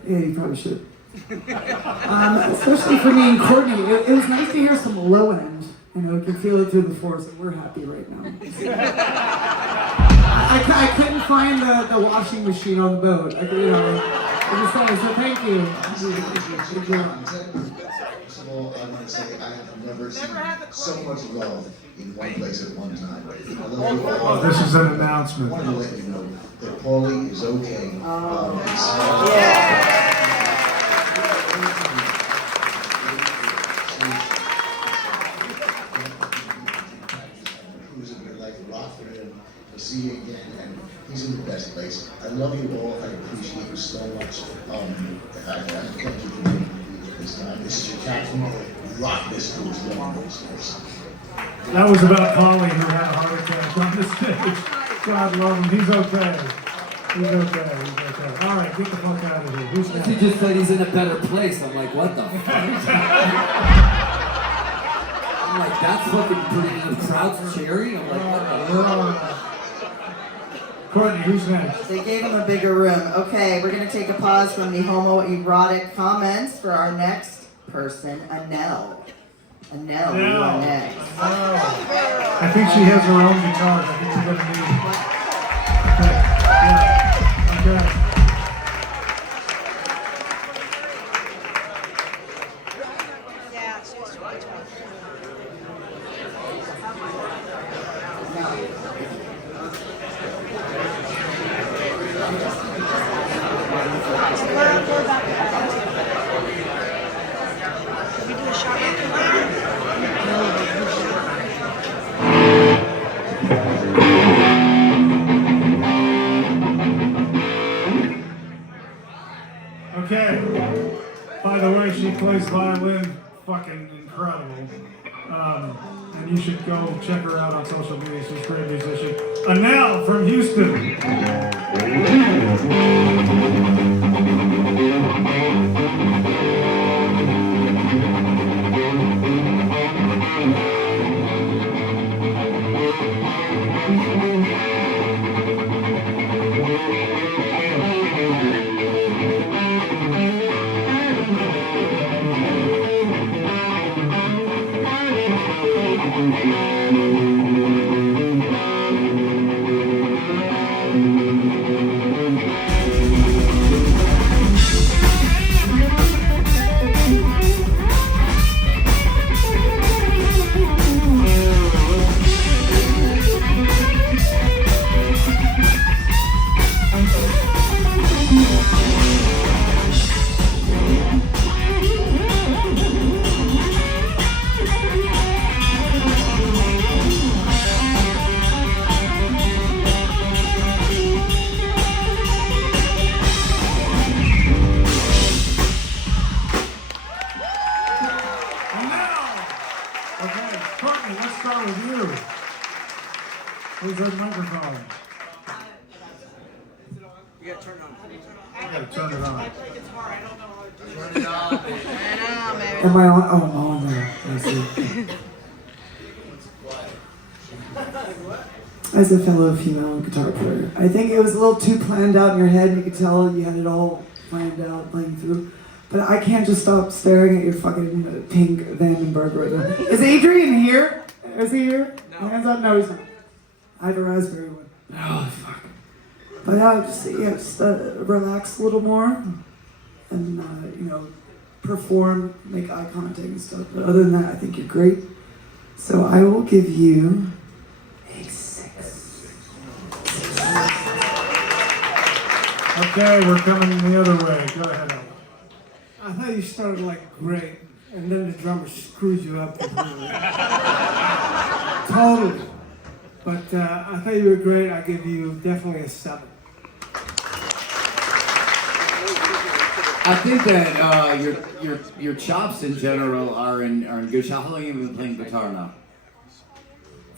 Yeah, you probably should. Especially for me and Courtney, it was nice to hear some low end. You know, you can feel it through the force, and we're happy right now. I couldn't find the washing machine on the boat. I just thought, so thank you. Good job. First of all, I want to say I have never seen so much love in one place at one time. I love you all. This is an announcement. I wanted to let you know that Paulie is okay. Who's in your life, Rockford, and to see you again, and he's in the best place. I love you all. I appreciate you so much. I thank you for being here this time. This is your captain. Rock this to his long listeners. That was about Polly who had a heart attack on the stage. God love him. He's okay. He's okay. All right, get the fuck out of here. Who's next? He just said he's in a better place. I'm like, what the fuck? I'm like, that's fucking pretty. The crowd's cheering. I'm like, what the fuck? Courtney, who's next? They gave him a bigger room. Okay, we're going to take a pause from the homoerotic comments for our next person, Anel. Anel, you are next. I think she has her own guitars. I think we're going to need. Okay. Okay. By the way, she plays violin fucking incredible. And you should go check her out on social media. She's a great musician. Anel from Houston. Courtney, let's start with you. Where's that microphone? You gotta turn it on. I gotta turn it on. I play guitar, I don't know how to do it. Turn it on, baby. I know, baby. Am I on? Oh, I'm on there. I see. As a fellow female guitar player, I think it was a little too planned out in your head. You could tell you had it all planned out, playing through. But I can't just stop staring at your fucking pink Vandenberg right now. Is Adrian here? Is he here? No. Hands up. No, he's not. I have a raspberry one. Oh, fuck. But just relax a little more and, perform, make eye contact and stuff. But other than that, I think you're great. So I will give you a 6. Okay, we're coming the other way. Go ahead, Ella. I thought you started like great, and then the drummer screwed you up completely. But I thought you were great. I give you definitely a 7. I think that your chops in general are in good shape. How long have you been playing guitar now?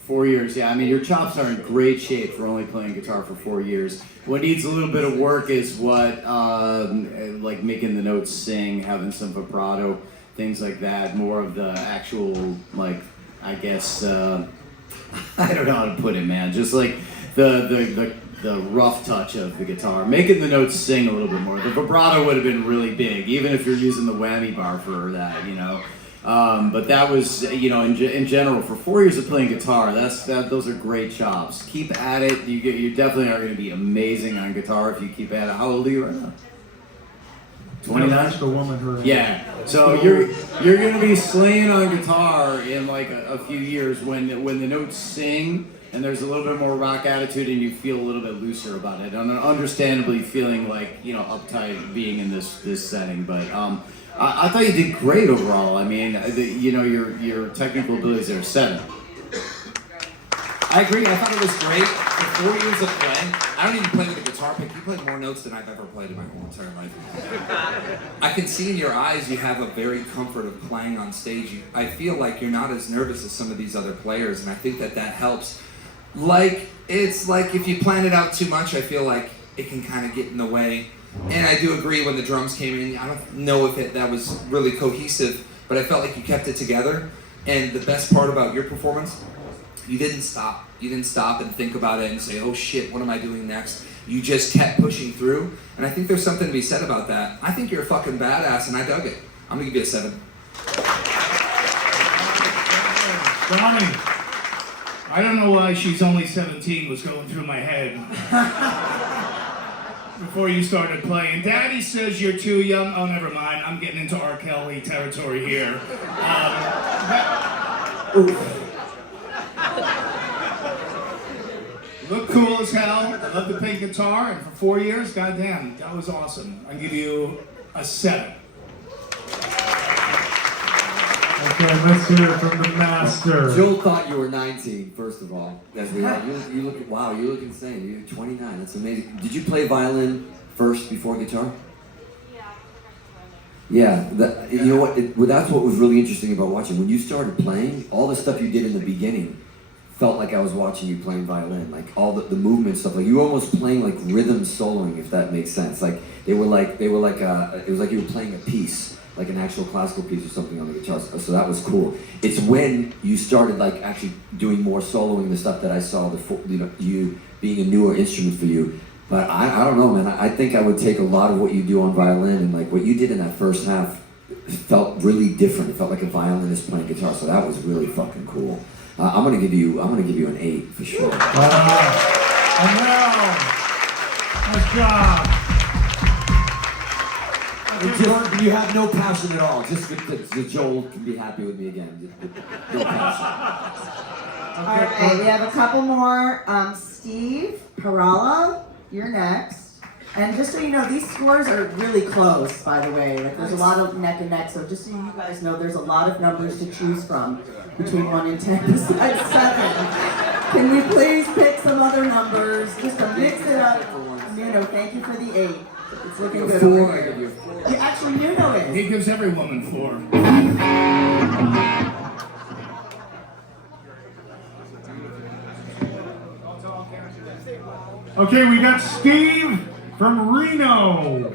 4 years, yeah. I mean, your chops are in great shape for only playing guitar for 4 years. What needs a little bit of work is what, like making the notes sing, having some vibrato, things like that. More of the actual, like, I guess, I don't know how to put it, man. Just like the rough touch of the guitar, making the notes sing a little bit more. The vibrato would have been really big, even if you're using the whammy bar for that, you know. But that was, you know, in general, for 4 years of playing guitar, those are great chops. Keep at it. You definitely are going to be amazing on guitar if you keep at it. How old are you right now? 29? The woman her. Yeah. So you're going to be slaying on guitar in like a few years when the notes sing and there's a little bit more rock attitude and you feel a little bit looser about it. And understandably feeling like, you know, uptight being in this setting, but I thought you did great overall. I mean, you know, your technical abilities are 7. I agree. I thought it was great. For 4 years of playing, I don't even play with a guitar pick. You played more notes than I've ever played in my whole entire life. I can see in your eyes you have a very comfort of playing on stage. I feel like you're not as nervous as some of these other players, and I think that helps. Like, it's like if you plan it out too much, I feel like it can kind of get in the way. And I do agree when the drums came in, I don't know if that was really cohesive, but I felt like you kept it together. And the best part about your performance, you didn't stop. You didn't stop and think about it and say, oh shit, what am I doing next? You just kept pushing through. And I think there's something to be said about that. I think you're a fucking badass and I dug it. I'm gonna give you a 7. Donnie, I don't know why she's only 17 was going through my head. Before you started playing. Daddy says you're too young. Oh, never mind. I'm getting into R. Kelly territory here. Look cool as hell. I love to play guitar, and for 4 years, goddamn, that was awesome. I'll give you a 7. Okay, let's hear it from the master. Joel thought you were 19, first of all. As we are. You look, wow, you look insane. You're 29. That's amazing. Did you play violin first before guitar? Yeah, you know what? That's what was really interesting about watching. When you started playing, all the stuff you did in the beginning felt like I was watching you playing violin. Like all the movement stuff. Like you were almost playing like rhythm soloing, if that makes sense. Like it was like you were playing a piece. Like an actual classical piece or something on the guitar, so that was cool. It's when you started like actually doing more soloing, the stuff that I saw, you being a newer instrument for you. But I don't know, man. I think I would take a lot of what you do on violin and like what you did in that first half felt really different. It felt like a violinist playing guitar, so that was really fucking cool. I'm gonna give you an 8 for sure. And now, nice job. You have no passion at all. Just so Joel can be happy with me again. No passion. All right, we have a couple more. Steve Parala, you're next. And just so you know, these scores are really close, by the way. Like, there's a lot of neck and neck, so just so you guys know, there's a lot of numbers to choose from between 1 and 10 besides 7. Can we please pick some other numbers just to mix it up? Nuno, thank you for the 8. It's looking good over here. Yeah, actually, Nuno is. He gives every woman 4. Okay, we got Steve from Reno.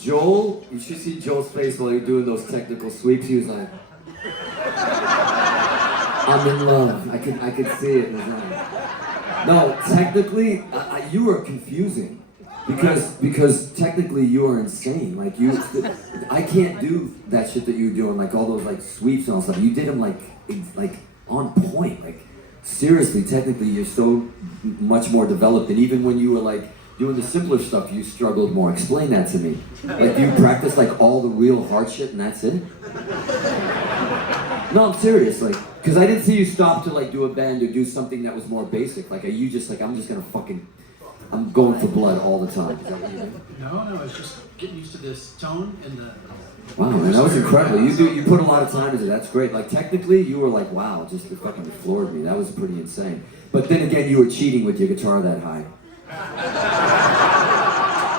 Joel, you should see Joel's face while you're doing those technical sweeps. He was like, I'm in love. I could see it in his eyes. No, technically, you were confusing. Because technically you are insane. Like I can't do that shit that you were doing, like all those like sweeps and all stuff. You did them like on point. Like seriously, technically you're so much more developed. And even when you were like doing the simpler stuff, you struggled more. Explain that to me. Like you practice like all the real hard shit and that's it? No, I'm serious. Like, because I didn't see you stop to like do a bend or do something that was more basic. Like, are you just like, I'm going for blood all the time. Is that what you mean? No, it's just getting used to this tone and the... Wow, man, that was incredible. You put a lot of time into it. That's great. Like, technically, you were like, wow, just fucking floored me. That was pretty insane. But then again, you were cheating with your guitar that high.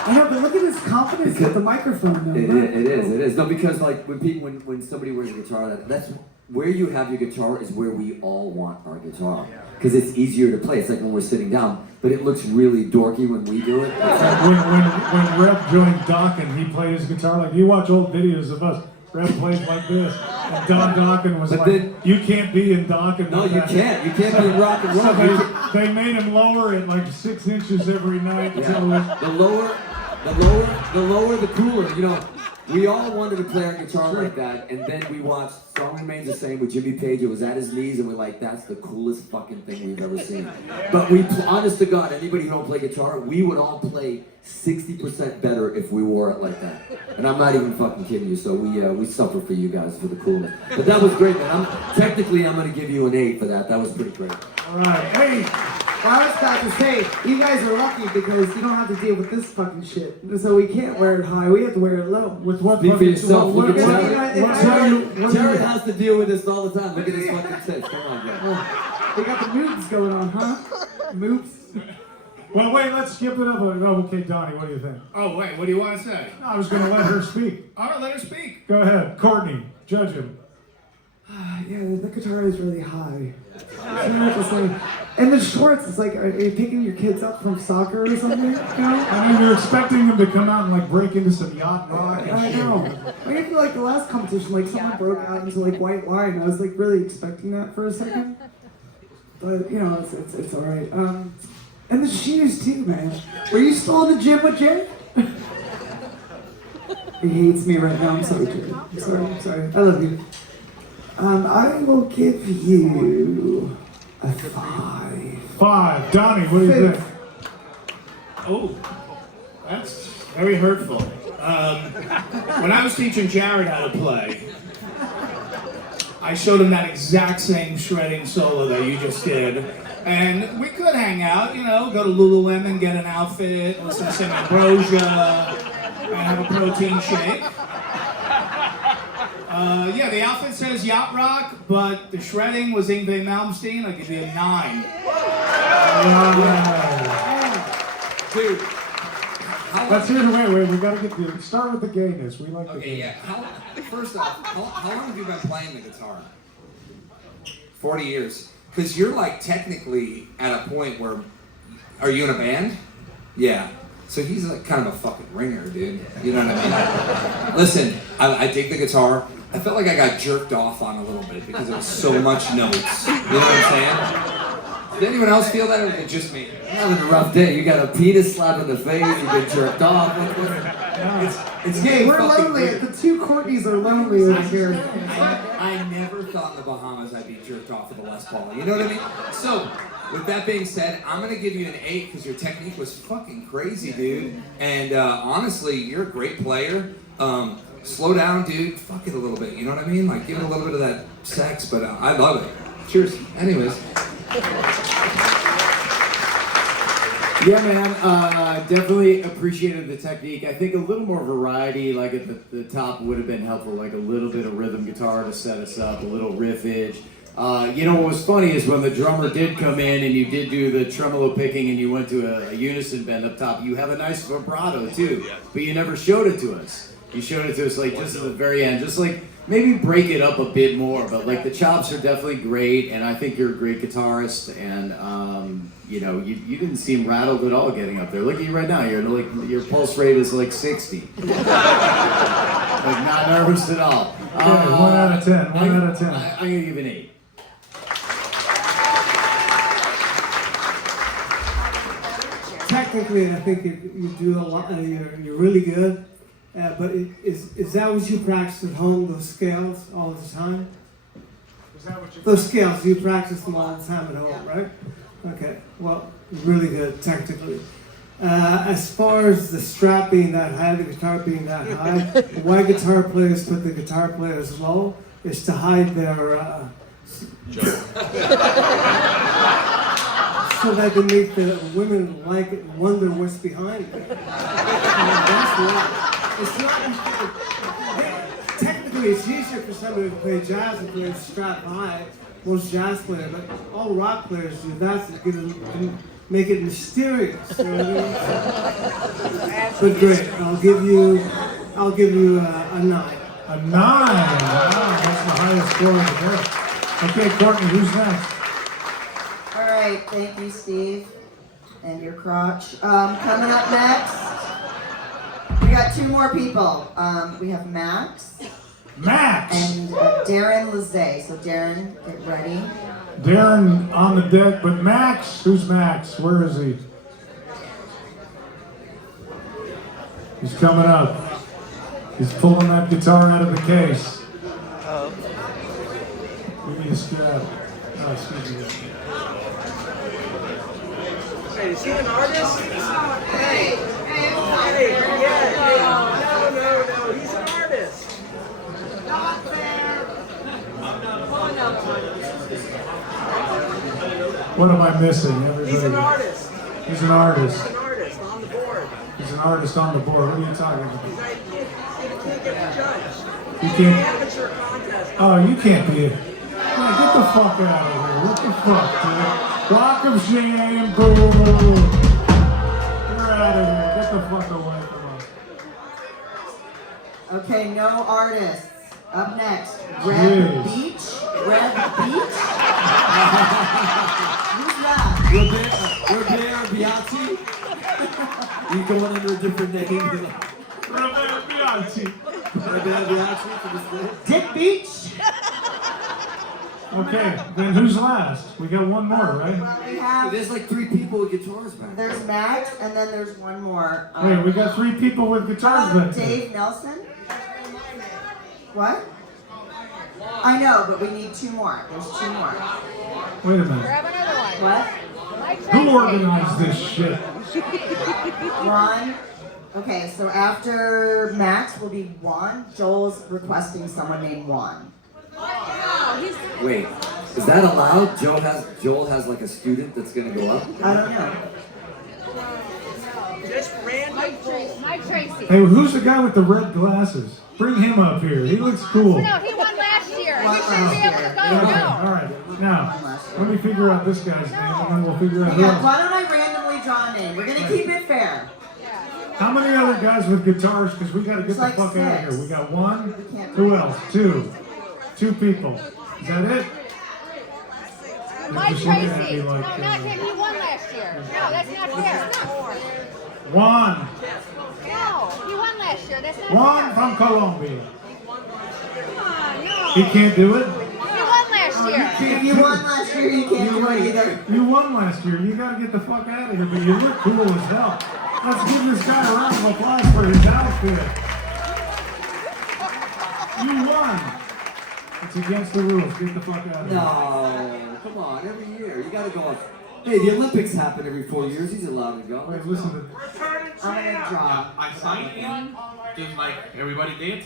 I know, but look at his confidence with the microphone. Though. It is. No, because like when somebody wears a guitar, that's where you have your guitar is where we all want our guitar. Because it's easier to play. It's like when we're sitting down, but it looks really dorky when we do it. It's like when Rep joined Dokken, he played his guitar like, you watch old videos of us, Rep plays like this, and Don Dokken was you can't be in Dokken. No, you can't. You can't be in rock and roll. So they made him lower it like 6 inches every night. Yeah. The lower, the cooler. You know, we all wanted to play our guitar like that, and then we watched Song Remains the Same with Jimmy Page. It was at his knees, and we're like, that's the coolest fucking thing we've ever seen. But honest to God, anybody who don't play guitar, we would all play 60% better if we wore it like that. And I'm not even fucking kidding you, so we suffer for you guys for the coolness. But that was great, man. I'm gonna give you an 8 for that. That was pretty great. All right, hey. I was about to say, you guys are lucky because you don't have to deal with this fucking shit. So we can't wear it high, we have to wear it low. With what? Speak for yourself. Look at Jared. Jared has to deal with this all the time. Look at his fucking face. Come on, Jared. They got the moves going on, huh? Moves. Well, wait, let's skip it up. Oh, okay, Donnie, what do you think? Oh, wait, what do you want to say? I was going to let her speak. All right, let her speak. Go ahead. Courtney, judge him. Yeah, the guitar is really high. And the shorts, it's like, are you picking your kids up from soccer or something? You know? I mean, you're expecting them to come out and like break into some yacht rock and I know. I feel like the last competition, like someone broke out into like white wine. I was like really expecting that for a second. But you know, it's all right. And the shoes too, man. Were you still in the gym with Jay? He hates me right now. I'm sorry, Jay. I'm sorry. I love you. I will give you a 5. 5. Donnie, what do you think? Oh, that's very hurtful. When I was teaching Jared how to play, I showed him that exact same shredding solo that you just did. And we could hang out, you know, go to Lululemon, get an outfit, listen to some Ambrosia, and have a protein shake. Yeah, the outfit says Yacht Rock, but the shredding was Yngwie Malmsteen. I'll give you a 9. Dude. Let's hear the wait. We gotta start with the gayness. We like the gayness. Yeah. First off, how long have you been playing the guitar? 40 years. Because you're like technically at a point where, are you in a band? Yeah. So he's like kind of a fucking ringer, dude. You know what I mean? Listen, I dig the guitar. I felt like I got jerked off on a little bit because it was so much notes. You know what I'm saying? Did anyone else feel that, or was it just me? You're having a rough day. You got a penis slap in the face. You've been jerked off. It's hey, we're lonely. weird. The two Courtneys are lonely over here. I never thought in the Bahamas I'd be jerked off with a Les Paul. You know what I mean? So, with that being said, I'm gonna give you an 8 because your technique was fucking crazy, dude. And honestly, you're a great player. Slow down, dude. Fuck it a little bit. You know what I mean? Like, give it a little bit of that sex, but I love it. Cheers. Anyways. Yeah, man, definitely appreciated the technique. I think a little more variety, like at the top would have been helpful, like a little bit of rhythm guitar to set us up, a little riffage. You know, what was funny is when the drummer did come in and you did do the tremolo picking and you went to a unison bend up top, you have a nice vibrato too, but you never showed it to us. He showed it to us like just at the very end, just like maybe break it up a bit more. But like the chops are definitely great, and I think you're a great guitarist. And you know, you didn't seem rattled at all getting up there. Look at you right now. You're like your pulse rate is like 60. Like not nervous at all. Okay, 1 out of 10. 1 out of 10. I'm gonna give it an 8. Technically, I think you do a lot. You're really good. But is that what you practice at home? Those scales all the time? Is that what you Those scales, you practice them all the time at home, right? Okay. Well, really good technically. As far as the strap being that high, the guitar being that high, why guitar players put the guitar players low is to hide their so they can make the women like it and wonder what's behind it. That's why. It's not, technically, it's easier for somebody to play jazz and play strap high, most jazz players, but all rock players do that to get it, make it mysterious. You know what I mean? But great, I'll give you a 9. A 9. Wow, that's the highest score of the day. Okay, Courtney, who's next? All right, thank you, Steve, and your crotch. Coming up next, we got 2 more people. We have Max. Max! And Darren Lazay. So Darren, get ready. Darren on the deck, but Max, who's Max? Where is he? He's coming up. He's pulling that guitar out of the case. Give me a strap. Oh, excuse me. Hey, is he an artist? Hey, yeah, no, he's an artist. Not fair. What am I missing? Everybody? He's an artist. He's an artist. He's an artist on the board. He's an artist on the board. What are you talking about? He can't get the judge. You can't. Amateur contest. Oh, you can't be. Man, get the fuck out of here. What the fuck, dude? Rock of shame, boo. You're out of here. Get the fuck away from us. Okay, no artists. Up next, Red Beach. Red Beach. Who's that? Robert Bianchi? You going under a different name? Robert Bianchi. Robert Bianchi for this thing? Dick Beach. Okay, then who's last? We got one more, right? We have. There's like 3 people with guitars back. There's Max, and then there's one more. Wait, we got 3 people with guitars back there. Dave Nelson. What? I know, but we need 2 more. There's 2 more. Wait a minute. Grab another one. What? Who organized this shit? 1. Okay, so after Max will be Juan. Joel's requesting someone named Juan. Wait, is that allowed? Joel has like a student that's gonna go up? I don't know. Just random. Mike Tracy. Hey, who's the guy with the red glasses? Bring him up here. He looks cool. No, he won last year. He should be able to go. Okay, No. all right. Now, let me figure out this guy's name, and then we'll figure out who Yeah, else. why don't I randomly draw a name? We're gonna keep it fair. How many other guys with guitars? Because we got to get the Like fuck out of 6. here. We got 1. We can't Who do else? 2. 2 people. Is that it? Mike Just looking at Tracy. me No, like, not him. He won last year. No, that's not fair. Juan. No, he won last year. That's not Juan fair. from Colombia. Come on, no. He can't do it? He won last year. If you won last year, you can't do it either. You won last year. You got to get the fuck out of here, but you look cool as hell. Let's give this guy a round of applause for his outfit. You won. It's against the rules. Get the fuck out of here. No, come on, every year. You gotta go on. Hey, the Olympics happen every 4 years. He's allowed to go. Wait, listen to I'm gonna draw. I signed in, just like everybody did.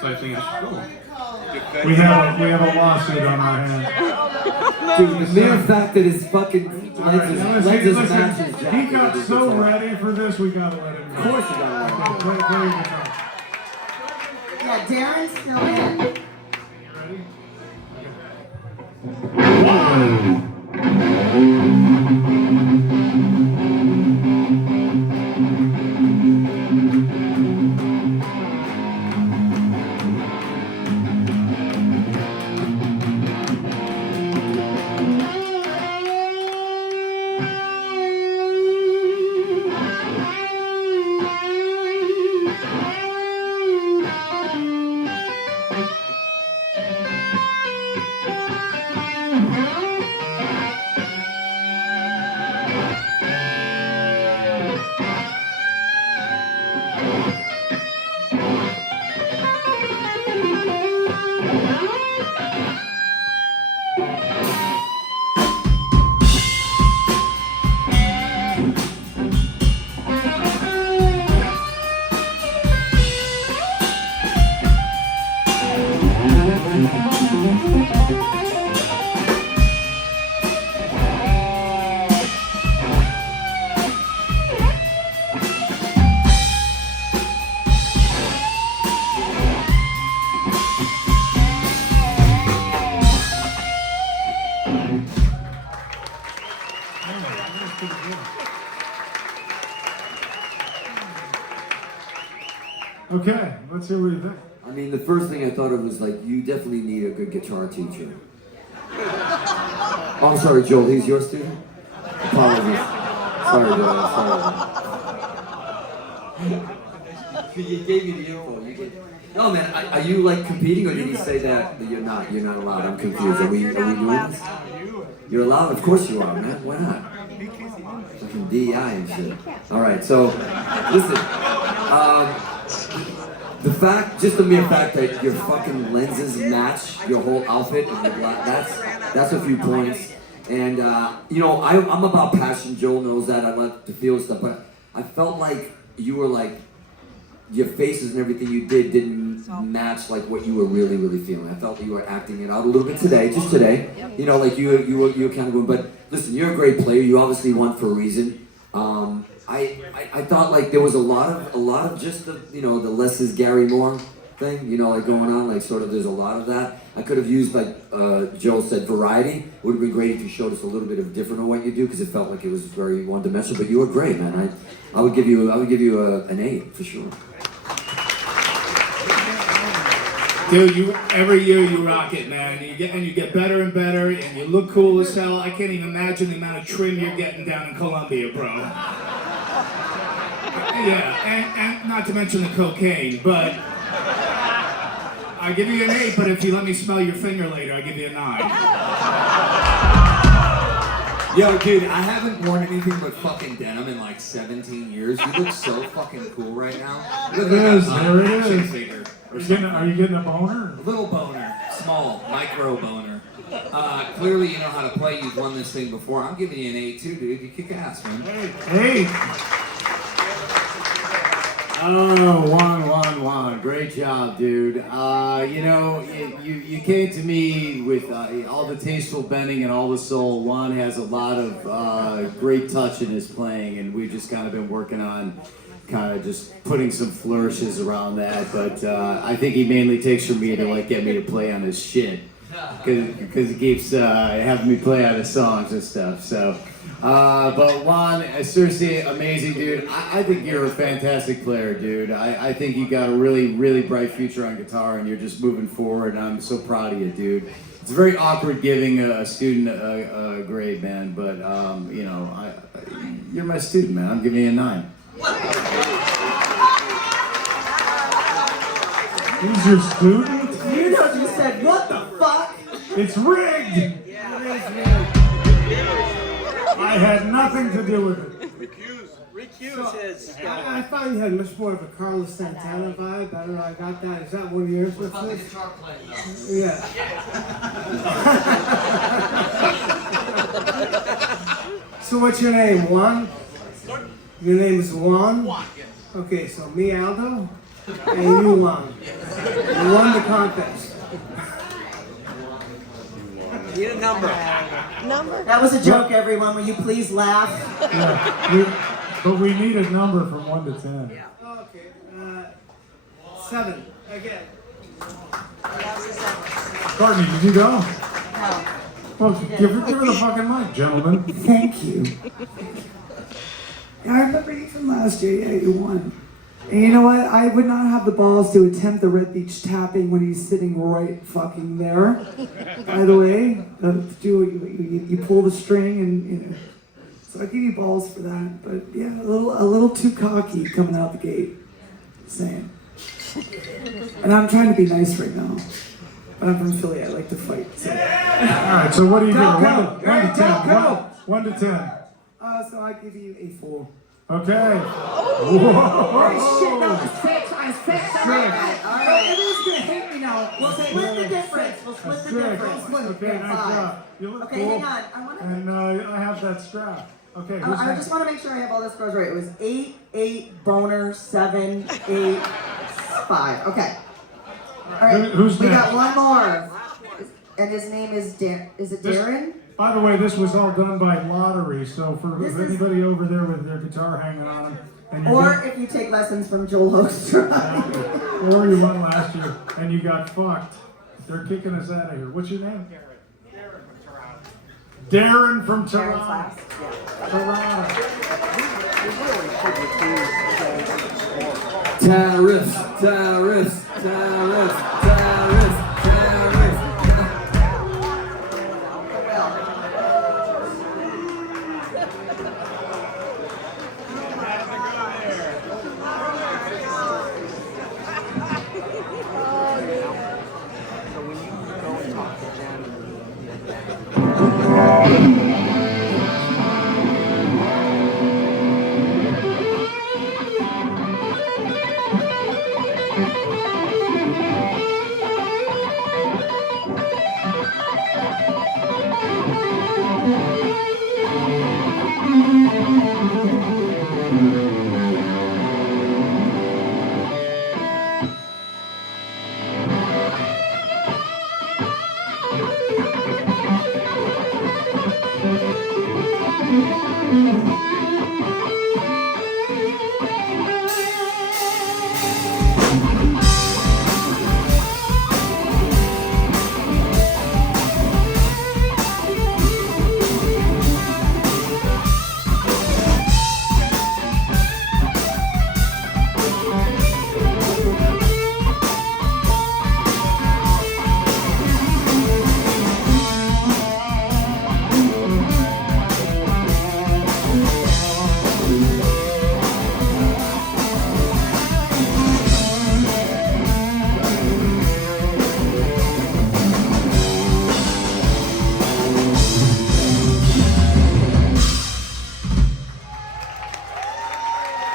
So I think I should go. We have a lawsuit on our hands. Dude, the mere fact that his fucking lenses Listen, matches jacket. he got so ready for this, we gotta let him go. Of course you gotta let him go. Play your guitar. Yeah, Darren's still in. Ready? Okay, let's hear what you think. I mean, the first thing I thought of was like, you definitely need a good guitar teacher. Oh, I'm sorry, Joel, he's your student? Apologies. Sorry, Joel, sorry. You gave me the info. No, man, are you like competing, or did he say that you're not allowed? I'm confused. Are we doing this? You're allowed? Of course you are, man. Why not? Fucking DEI and shit. All right, so, listen. The mere fact that your fucking lenses match your whole outfit and your that's a few points. And you know, I'm about passion. Joel knows that. I like to feel stuff, but I felt like you were like, your faces and everything you didn't match like what you were really feeling. I felt you were acting it out a little bit today, just today. You know, like you were kind of going. But listen, you're a great player. You obviously won for a reason. I thought like there was a lot of just the the less is Gary Moore thing, like going on, like sort of there's a lot of that. I could have used, like Joe said, variety. It would have been great if you showed us a little bit of different of what you do, because it felt like it was very one-dimensional. But you were great, man. I would give you an 8 for sure. Dude, every year you rock it, man. You get better and better, and you look cool as hell. I can't even imagine the amount of trim you're getting down in Colombia, bro. Yeah, and not to mention the cocaine, but I give you an 8. But if you let me smell your finger later, I give you a 9. Yo, dude, I haven't worn anything but fucking denim in like 17 years. You look so fucking cool right now. You look There like it is. figure. Are you getting a boner? A little boner. Small. Micro boner. Clearly you know how to play. You've won this thing before. I'm giving you an 8 too, dude. You kick ass, man. Hey! Oh, Juan, great job, dude. You came to me with all the tasteful bending and all the soul. Juan has a lot of great touch in his playing, and we've just kind of been working on kind of just putting some flourishes around that. But I think he mainly takes from me to like get me to play on his shit, because he keeps having me play on his songs and stuff. So. But Juan, seriously, amazing dude. I think you're a fantastic player, dude. I think you got a really bright future on guitar, and you're just moving forward, and I'm so proud of you, dude. It's very awkward giving a student a grade, man, but you're my student, man. I'm giving you a 9. He's your student? You just said, what the fuck? It's rigged! I had nothing to do with it. Recuse his. I thought you had much more of a Carlos Santana vibe. I don't know, I got that. Is that one of yours? What about the guitar playing though? Yeah. So what's your name, Juan? Your name is Juan? Juan, yes. Okay, so me, Aldo, and you, Juan. You won the contest. Need a number. Number? That was a joke, everyone. Will you please laugh? Yeah, but we need a number from 1 to 10. Yeah. Okay. 7. Again. Courtney, did you go? No. Well, give her the fucking mic, gentlemen. Thank you. I remember you from last year. Yeah, you won. And you know what? I would not have the balls to attempt the Red Beach tapping when he's sitting right fucking there. By the way, you pull the string and so I give you balls for that. But yeah, a little too cocky coming out the gate. Just saying. And I'm trying to be nice right now. But I'm from Philly. I like to fight. So. All right. So what do you give? 1 to 10. 1 to 10. So I give you a 4. Okay. Oh shit, no, I'm 6. I'm 6. All right. Everyone's gonna hate me now. We'll split the difference. Okay, nice job. You look Okay, cool. hang on. And I have that strap. Okay. I just want to make sure I have all the scores right. It was 8, boner, 7, 8, 5. Okay. All right, Who's we next? got one more. And his name is is it Darren? By the way, this was all done by lottery, so for This is- anybody over there with their guitar hanging on them, and you Or if you take lessons from Joel Hoekstra. or you won last year and you got fucked, they're kicking us out of here. What's your name? Darren from Toronto. Toronto. Terrorists, terrorists, terrorists, terrorists, terrorists.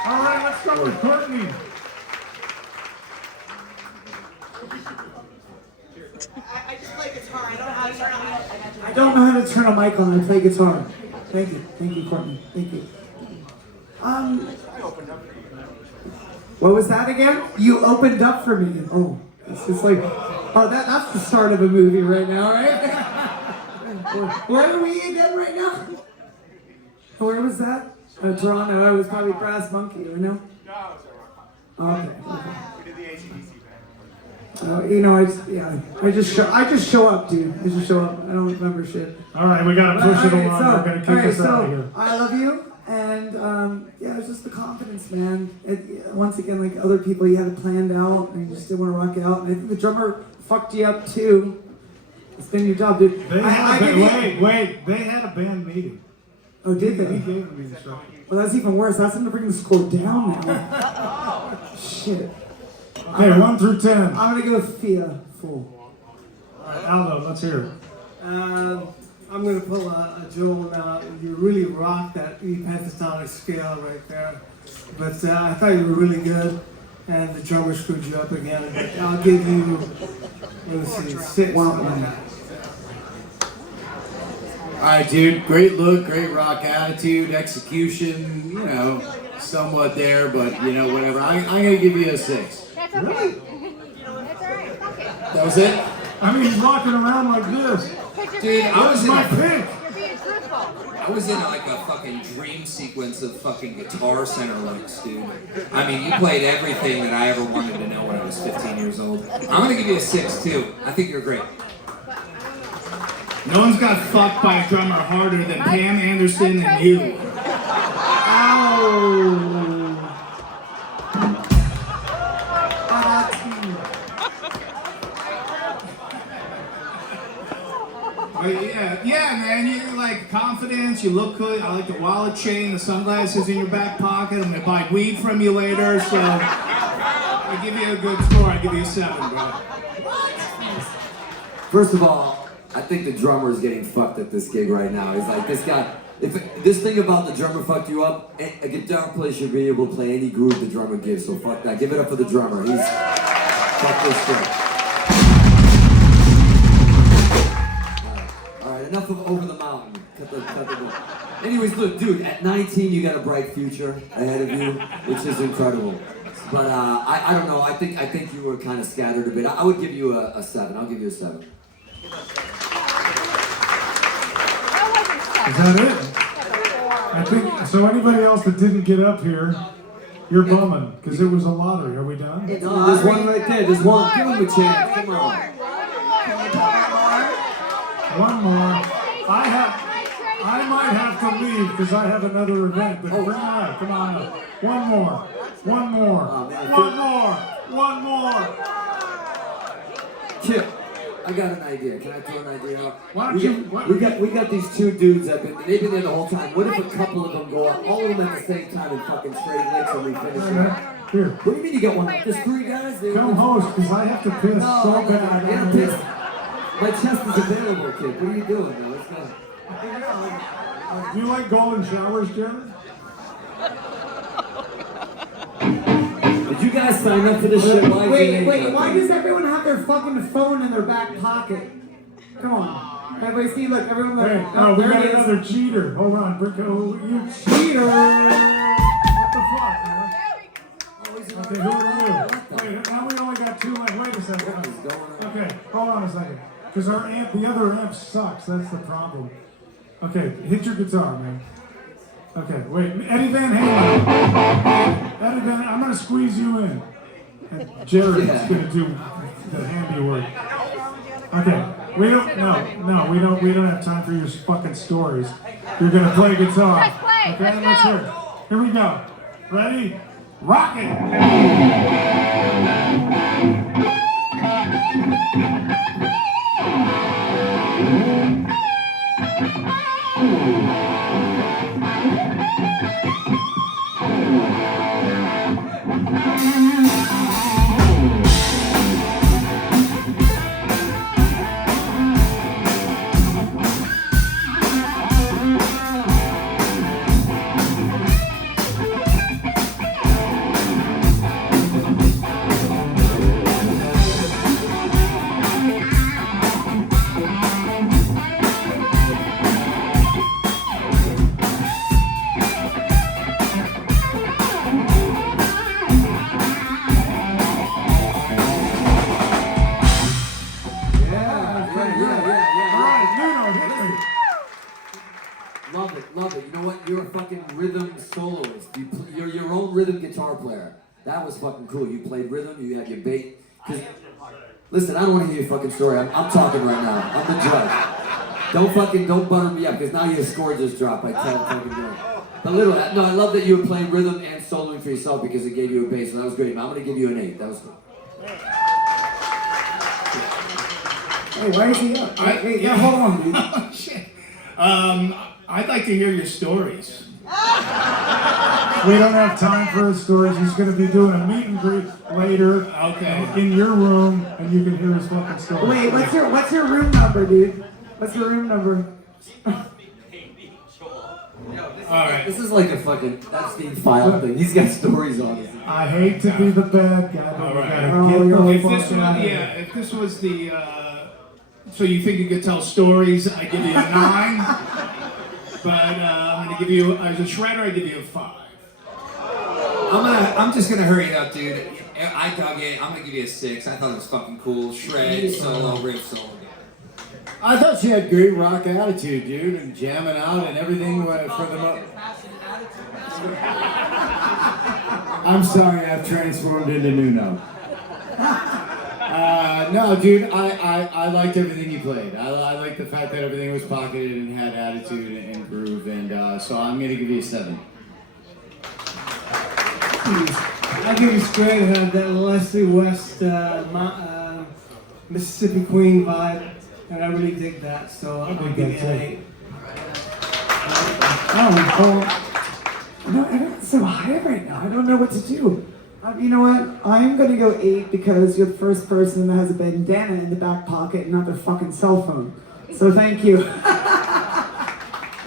All right, let's start with Courtney. I just play guitar. I don't know how to turn on. I don't know how to turn a mic on. I play guitar. Thank you, Courtney. Thank you. What was that again? You opened up for me. Oh, it's just like, oh, that's the start of a movie right now, right? Where are we again right now? Where was that? Toronto. I was probably Brass Monkey, you know? Okay. We did the ACDC band. You know, I just show up, dude. I just show up. I don't remember shit. All right, we gotta push it along. We're gonna kick us out of here. I love you, and yeah, it's just the confidence, man. Once again, like other people, you had it planned out, and you just didn't want to rock out. And I think the drummer fucked you up too. It's been your job, dude. They had a band meeting. Oh, did they? He gave me the instructions. Well, that's even worse. That's going to bring the score down now. Shit. Okay, 1 through 10. I'm going to go fearful. All right, Aldo, let's hear it. I'm going to pull a Joel now. You really rocked that E pentatonic scale right there. But I thought you were really good, and the drummer screwed you up again. But I'll give you, let's see, 6 on that. All right, dude. Great look, great rock attitude, execution. You know, somewhat there, but you know, whatever. I'm gonna give you a 6. That's okay. Really? That's alright. Fuck it. That was it. I mean, he's walking around like this. Dude, I was in my a, pick. You're being truthful. I was in like a fucking dream sequence of fucking Guitar Center licks, dude. I mean, you played everything that I ever wanted to know when I was 15 years old. I'm gonna give you a 6 too. I think you're great. No one's got fucked by a drummer harder than Pam Anderson and you. Yeah, man, you like confidence, you look good. I like the wallet chain, the sunglasses in your back pocket. I'm gonna buy weed from you later, so I give you a good score. I give you a 7, bro. First of all, I think the drummer is getting fucked at this gig right now. He's like, this guy, if this thing about the drummer fucked you up, a guitar player should be able to play any groove the drummer gives, so fuck that. Give it up for the drummer. He's fuck this shit. Alright, enough of Over the Mountain. Cut the Anyways, look, dude, at 19 you got a bright future ahead of you, which is incredible. But I don't know. I think you were kind of scattered a bit. I would give you a 7. I'll give you a 7. Is that it? I think so. Anybody else that didn't get up here, you're bumming because it was a lottery. Are we done? No, there's one right there. There's one. Give him a chance. Come on. One more. I might have to leave because I have another event. But bring it up. Come on up. One more. One more. One more. One more. Kip, I got an idea. Can I throw an idea out? Why don't you? We got these 2 dudes that they've been there the whole time. What if a couple of them go up, all of them at the same time and fucking straight licks and we finish it? Here. What do you mean you got one? There's 3 guys there. Come host because I have to piss so bad. Yeah, piss. My chest is available, kid. What are you doing, man? Let's go. Do you like golden showers, Jeremy? Did you guys sign up for this shit? Wait, why does everyone have their fucking phone in their back pocket? Come on. Everybody see, look, everyone look. Hey, oh, we got another cheater. Hold on, Bricko. You cheater! What the fuck, man? Okay, who are you? Wait, now we only got 2 left. Wait a second. Okay, hold on a second. Because our amp, the other amp sucks. That's the problem. Okay, hit your guitar, man. Okay, wait. Eddie Van Halen. Eddie Van, I'm gonna squeeze you in. And Jared's gonna do the handiwork. Okay. We don't. No. We don't have time for your fucking stories. You're gonna play guitar. Okay, let's hear it. Here we go. Ready? Rock it. Love it. You know what? You're a fucking rhythm soloist. You're your own rhythm guitar player. That was fucking cool. You played rhythm. You had your bait. Listen, I don't want to hear your fucking story. I'm talking right now. I'm the judge. Don't butter me up because now your score just dropped by 10 fucking minutes. But no, I love that you were playing rhythm and soloing for yourself because it gave you a bass, and that was great. I'm gonna give you an 8. That was cool. Hey, why is he up? Wait, hold on, dude. Oh, shit. I'd like to hear your stories. We don't have time for his stories. He's going to be doing a meet and greet later. Okay. In your room, and you can hear his fucking story. Wait, what's your room number, dude? What's your room number? Alright. This is like a fucking Epstein file thing. He's got stories on it. I hate to be the bad guy, but we gotta get the fuck out of here. If this was the, so you think you could tell stories, I give you a 9. But I'm gonna give you, as a shredder, I give you a 5. I'm just gonna hurry it up, dude. I dug it. I'm gonna give you a 6. I thought it was fucking cool. Shred, solo, riff, solo. I thought she had great rock attitude, dude, and jamming out and everything for the I'm sorry, I've transformed into Nuno. No, dude, I liked everything you played. I liked the fact that everything was pocketed and had attitude and groove, and so I'm gonna give you a 7. I give you straight had that Leslie West Mississippi Queen vibe, and I really dig that. So I'll give you an 8. No, everyone's so high right now. I don't know what to do. You know what? I'm gonna go 8 because you're the first person that has a bandana in the back pocket and not their fucking cell phone. So thank you.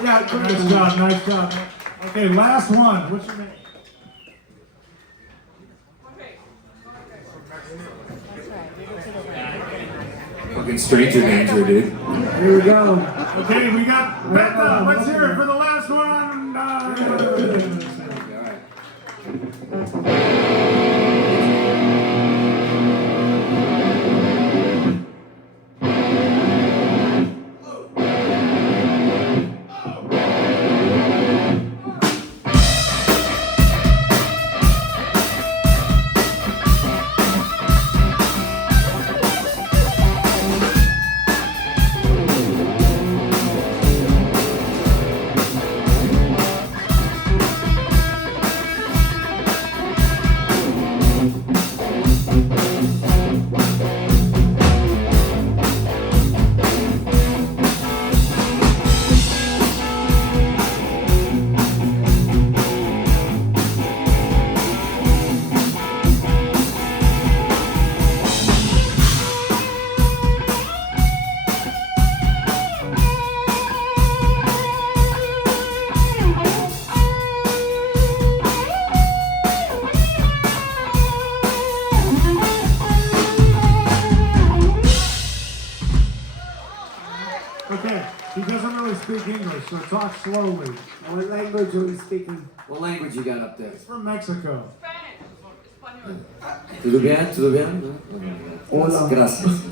Yeah, Nice job. Okay, last one. What's your name? Fucking stranger danger, dude. Here we go. Okay, we got Betha. Let's hear it for the last one. Okay, he doesn't really speak English, so talk slowly. What language are we speaking? What language you got up there? He's from Mexico. Tudo bien? Tudo bien? Hola. Gracias.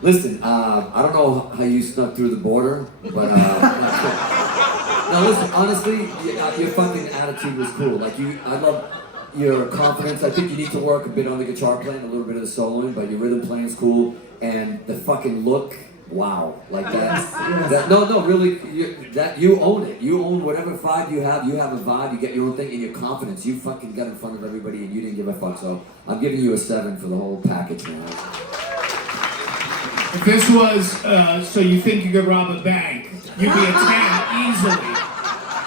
Listen, I don't know how you snuck through the border, but now listen, honestly, your fucking attitude was cool. Like I love your confidence. I think you need to work a bit on the guitar playing, a little bit of the soloing, but your rhythm playing is cool, and the fucking look. Wow, like that. No, really, you own it. You own whatever vibe you have. You have a vibe. You get your own thing, and your confidence. You fucking got in front of everybody, and you didn't give a fuck. So I'm giving you a 7 for the whole package, man. If this was so you think you could rob a bank, you'd be a 10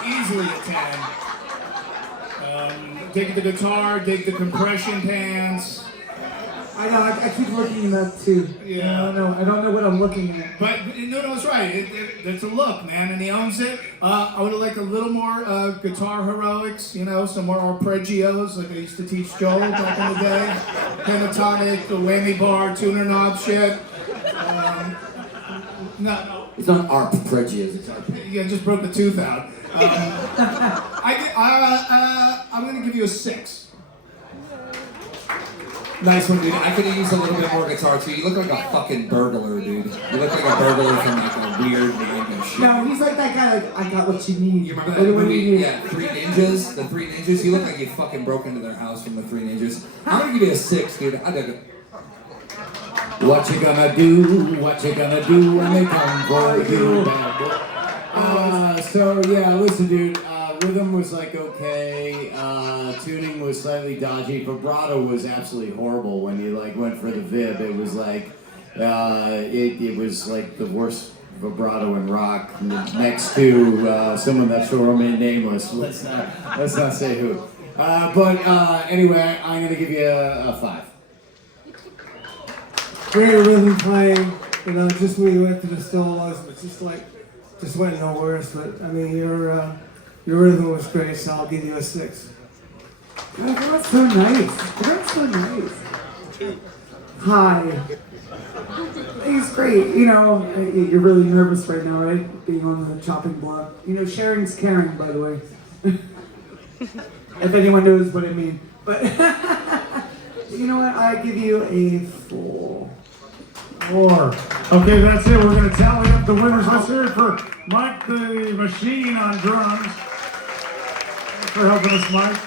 easily a 10. Dig the guitar, dig the compression pants. I know, I keep looking at that too. Yeah. I don't know what I'm looking at. But no, it's right. It's a look, man, and he owns it. I would have liked a little more guitar heroics, you know, some more arpeggios, like I used to teach Joel back in the day. Pentatonic, the whammy bar, tuner knob shit. No. It's not arpeggios. It's Yeah, just broke the tooth out. I'm gonna give you a 6. Nice one, dude. I could have used a little bit more guitar too. You look like a fucking burglar, dude. You look like a burglar from like a weird random shit. No, he's like that guy, like, I got what you need. You remember that movie? Yeah, Three Ninjas? The Three Ninjas? You look like you fucking broke into their house from the Three Ninjas. I'm gonna give you a 6, dude. I dig it. What you gonna do? What you gonna do when they come for you? So yeah, listen, dude. Rhythm was like okay. Tuning was slightly dodgy. Vibrato was absolutely horrible when you like went for the vib. It was like it was like the worst vibrato in rock. Next to someone that's shall remain nameless. Let's not say who. But anyway, I'm gonna give you a 5. Great rhythm playing, you know, just when you went to the solos, but just went nowhere. But I mean, your rhythm was great, so I'll give you a 6. God, that's so nice. That's so nice. Hi. He's great. You know, you're really nervous right now, right? Being on the chopping block. You know, sharing's caring, by the way. If anyone knows what I mean. But you know what? I give you a 4. 4. Okay, that's it. We're going to tally up the winners. Let's hear it for Mike the Machine on drums. Thanks for helping us, Mike.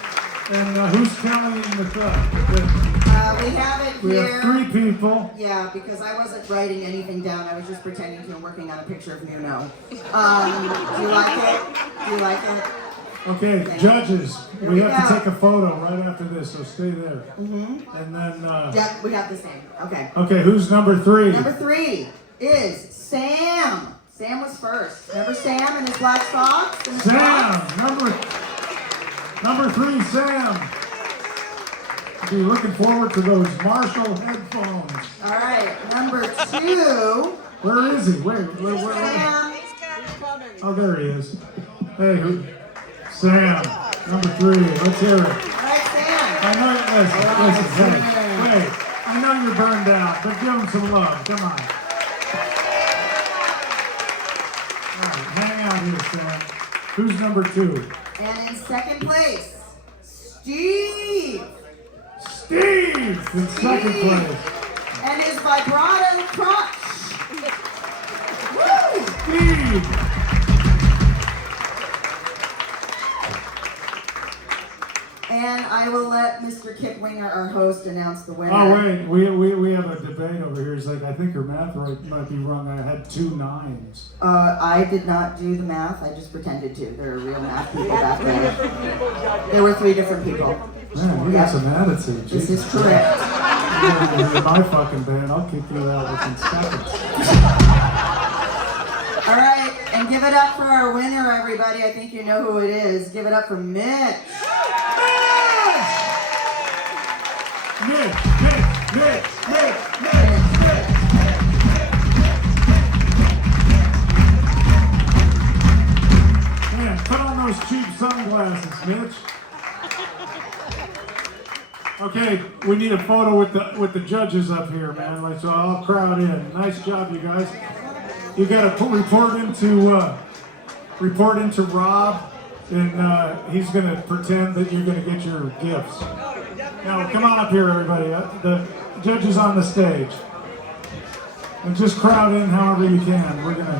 And who's tallying the stuff? We have it We here. have 3 people. Yeah, because I wasn't writing anything down. I was just pretending to be working on a picture of Nuno. Do you like it? Do you like it? Okay, judges. Here We we have to go. take a photo right after this, so stay there. Mm-hmm. And then... Yep, we have the same. Okay. Okay, who's number 3? Number 3 is Sam. Sam was first. Remember Sam and his black socks? And his socks? Number 3, Sam. Be looking forward to those Marshall headphones. All right, number 2. Where is he? Where? Sam. Oh, there he is. Hey, Sam, number 3. Let's hear it. All right, Sam. I know. Listen. Hey, I know you're burned out, but give him some love. Come on. All right, hang out here, Sam. Who's number 2? And in second place, Steve. Steve in second place. And his vibrato crotch. Woo! Steve. And I will let Mr. Kip Winger, our host, announce the winner. Oh wait, we have a debate over here. It's like I think her math might be wrong. I had 2 9s. I did not do the math. I just pretended to. There are real math people back there. There were 3 different people. Man, you got some attitude. This Jesus is correct. Christ. You're in my fucking band. I'll kick you out within seconds. All right, and give it up for our winner, everybody. I think you know who it is. Give it up for Mitch. Mitch. Man, put on those cheap sunglasses, Mitch. Okay, we need a photo with the judges up here, man. Like, so I'll crowd in. Nice job, you guys. You got to report into Rob, and he's going to pretend that you're going to get your gifts. Now, come on up here, everybody. The judge is on the stage. And just crowd in however you can. We're going to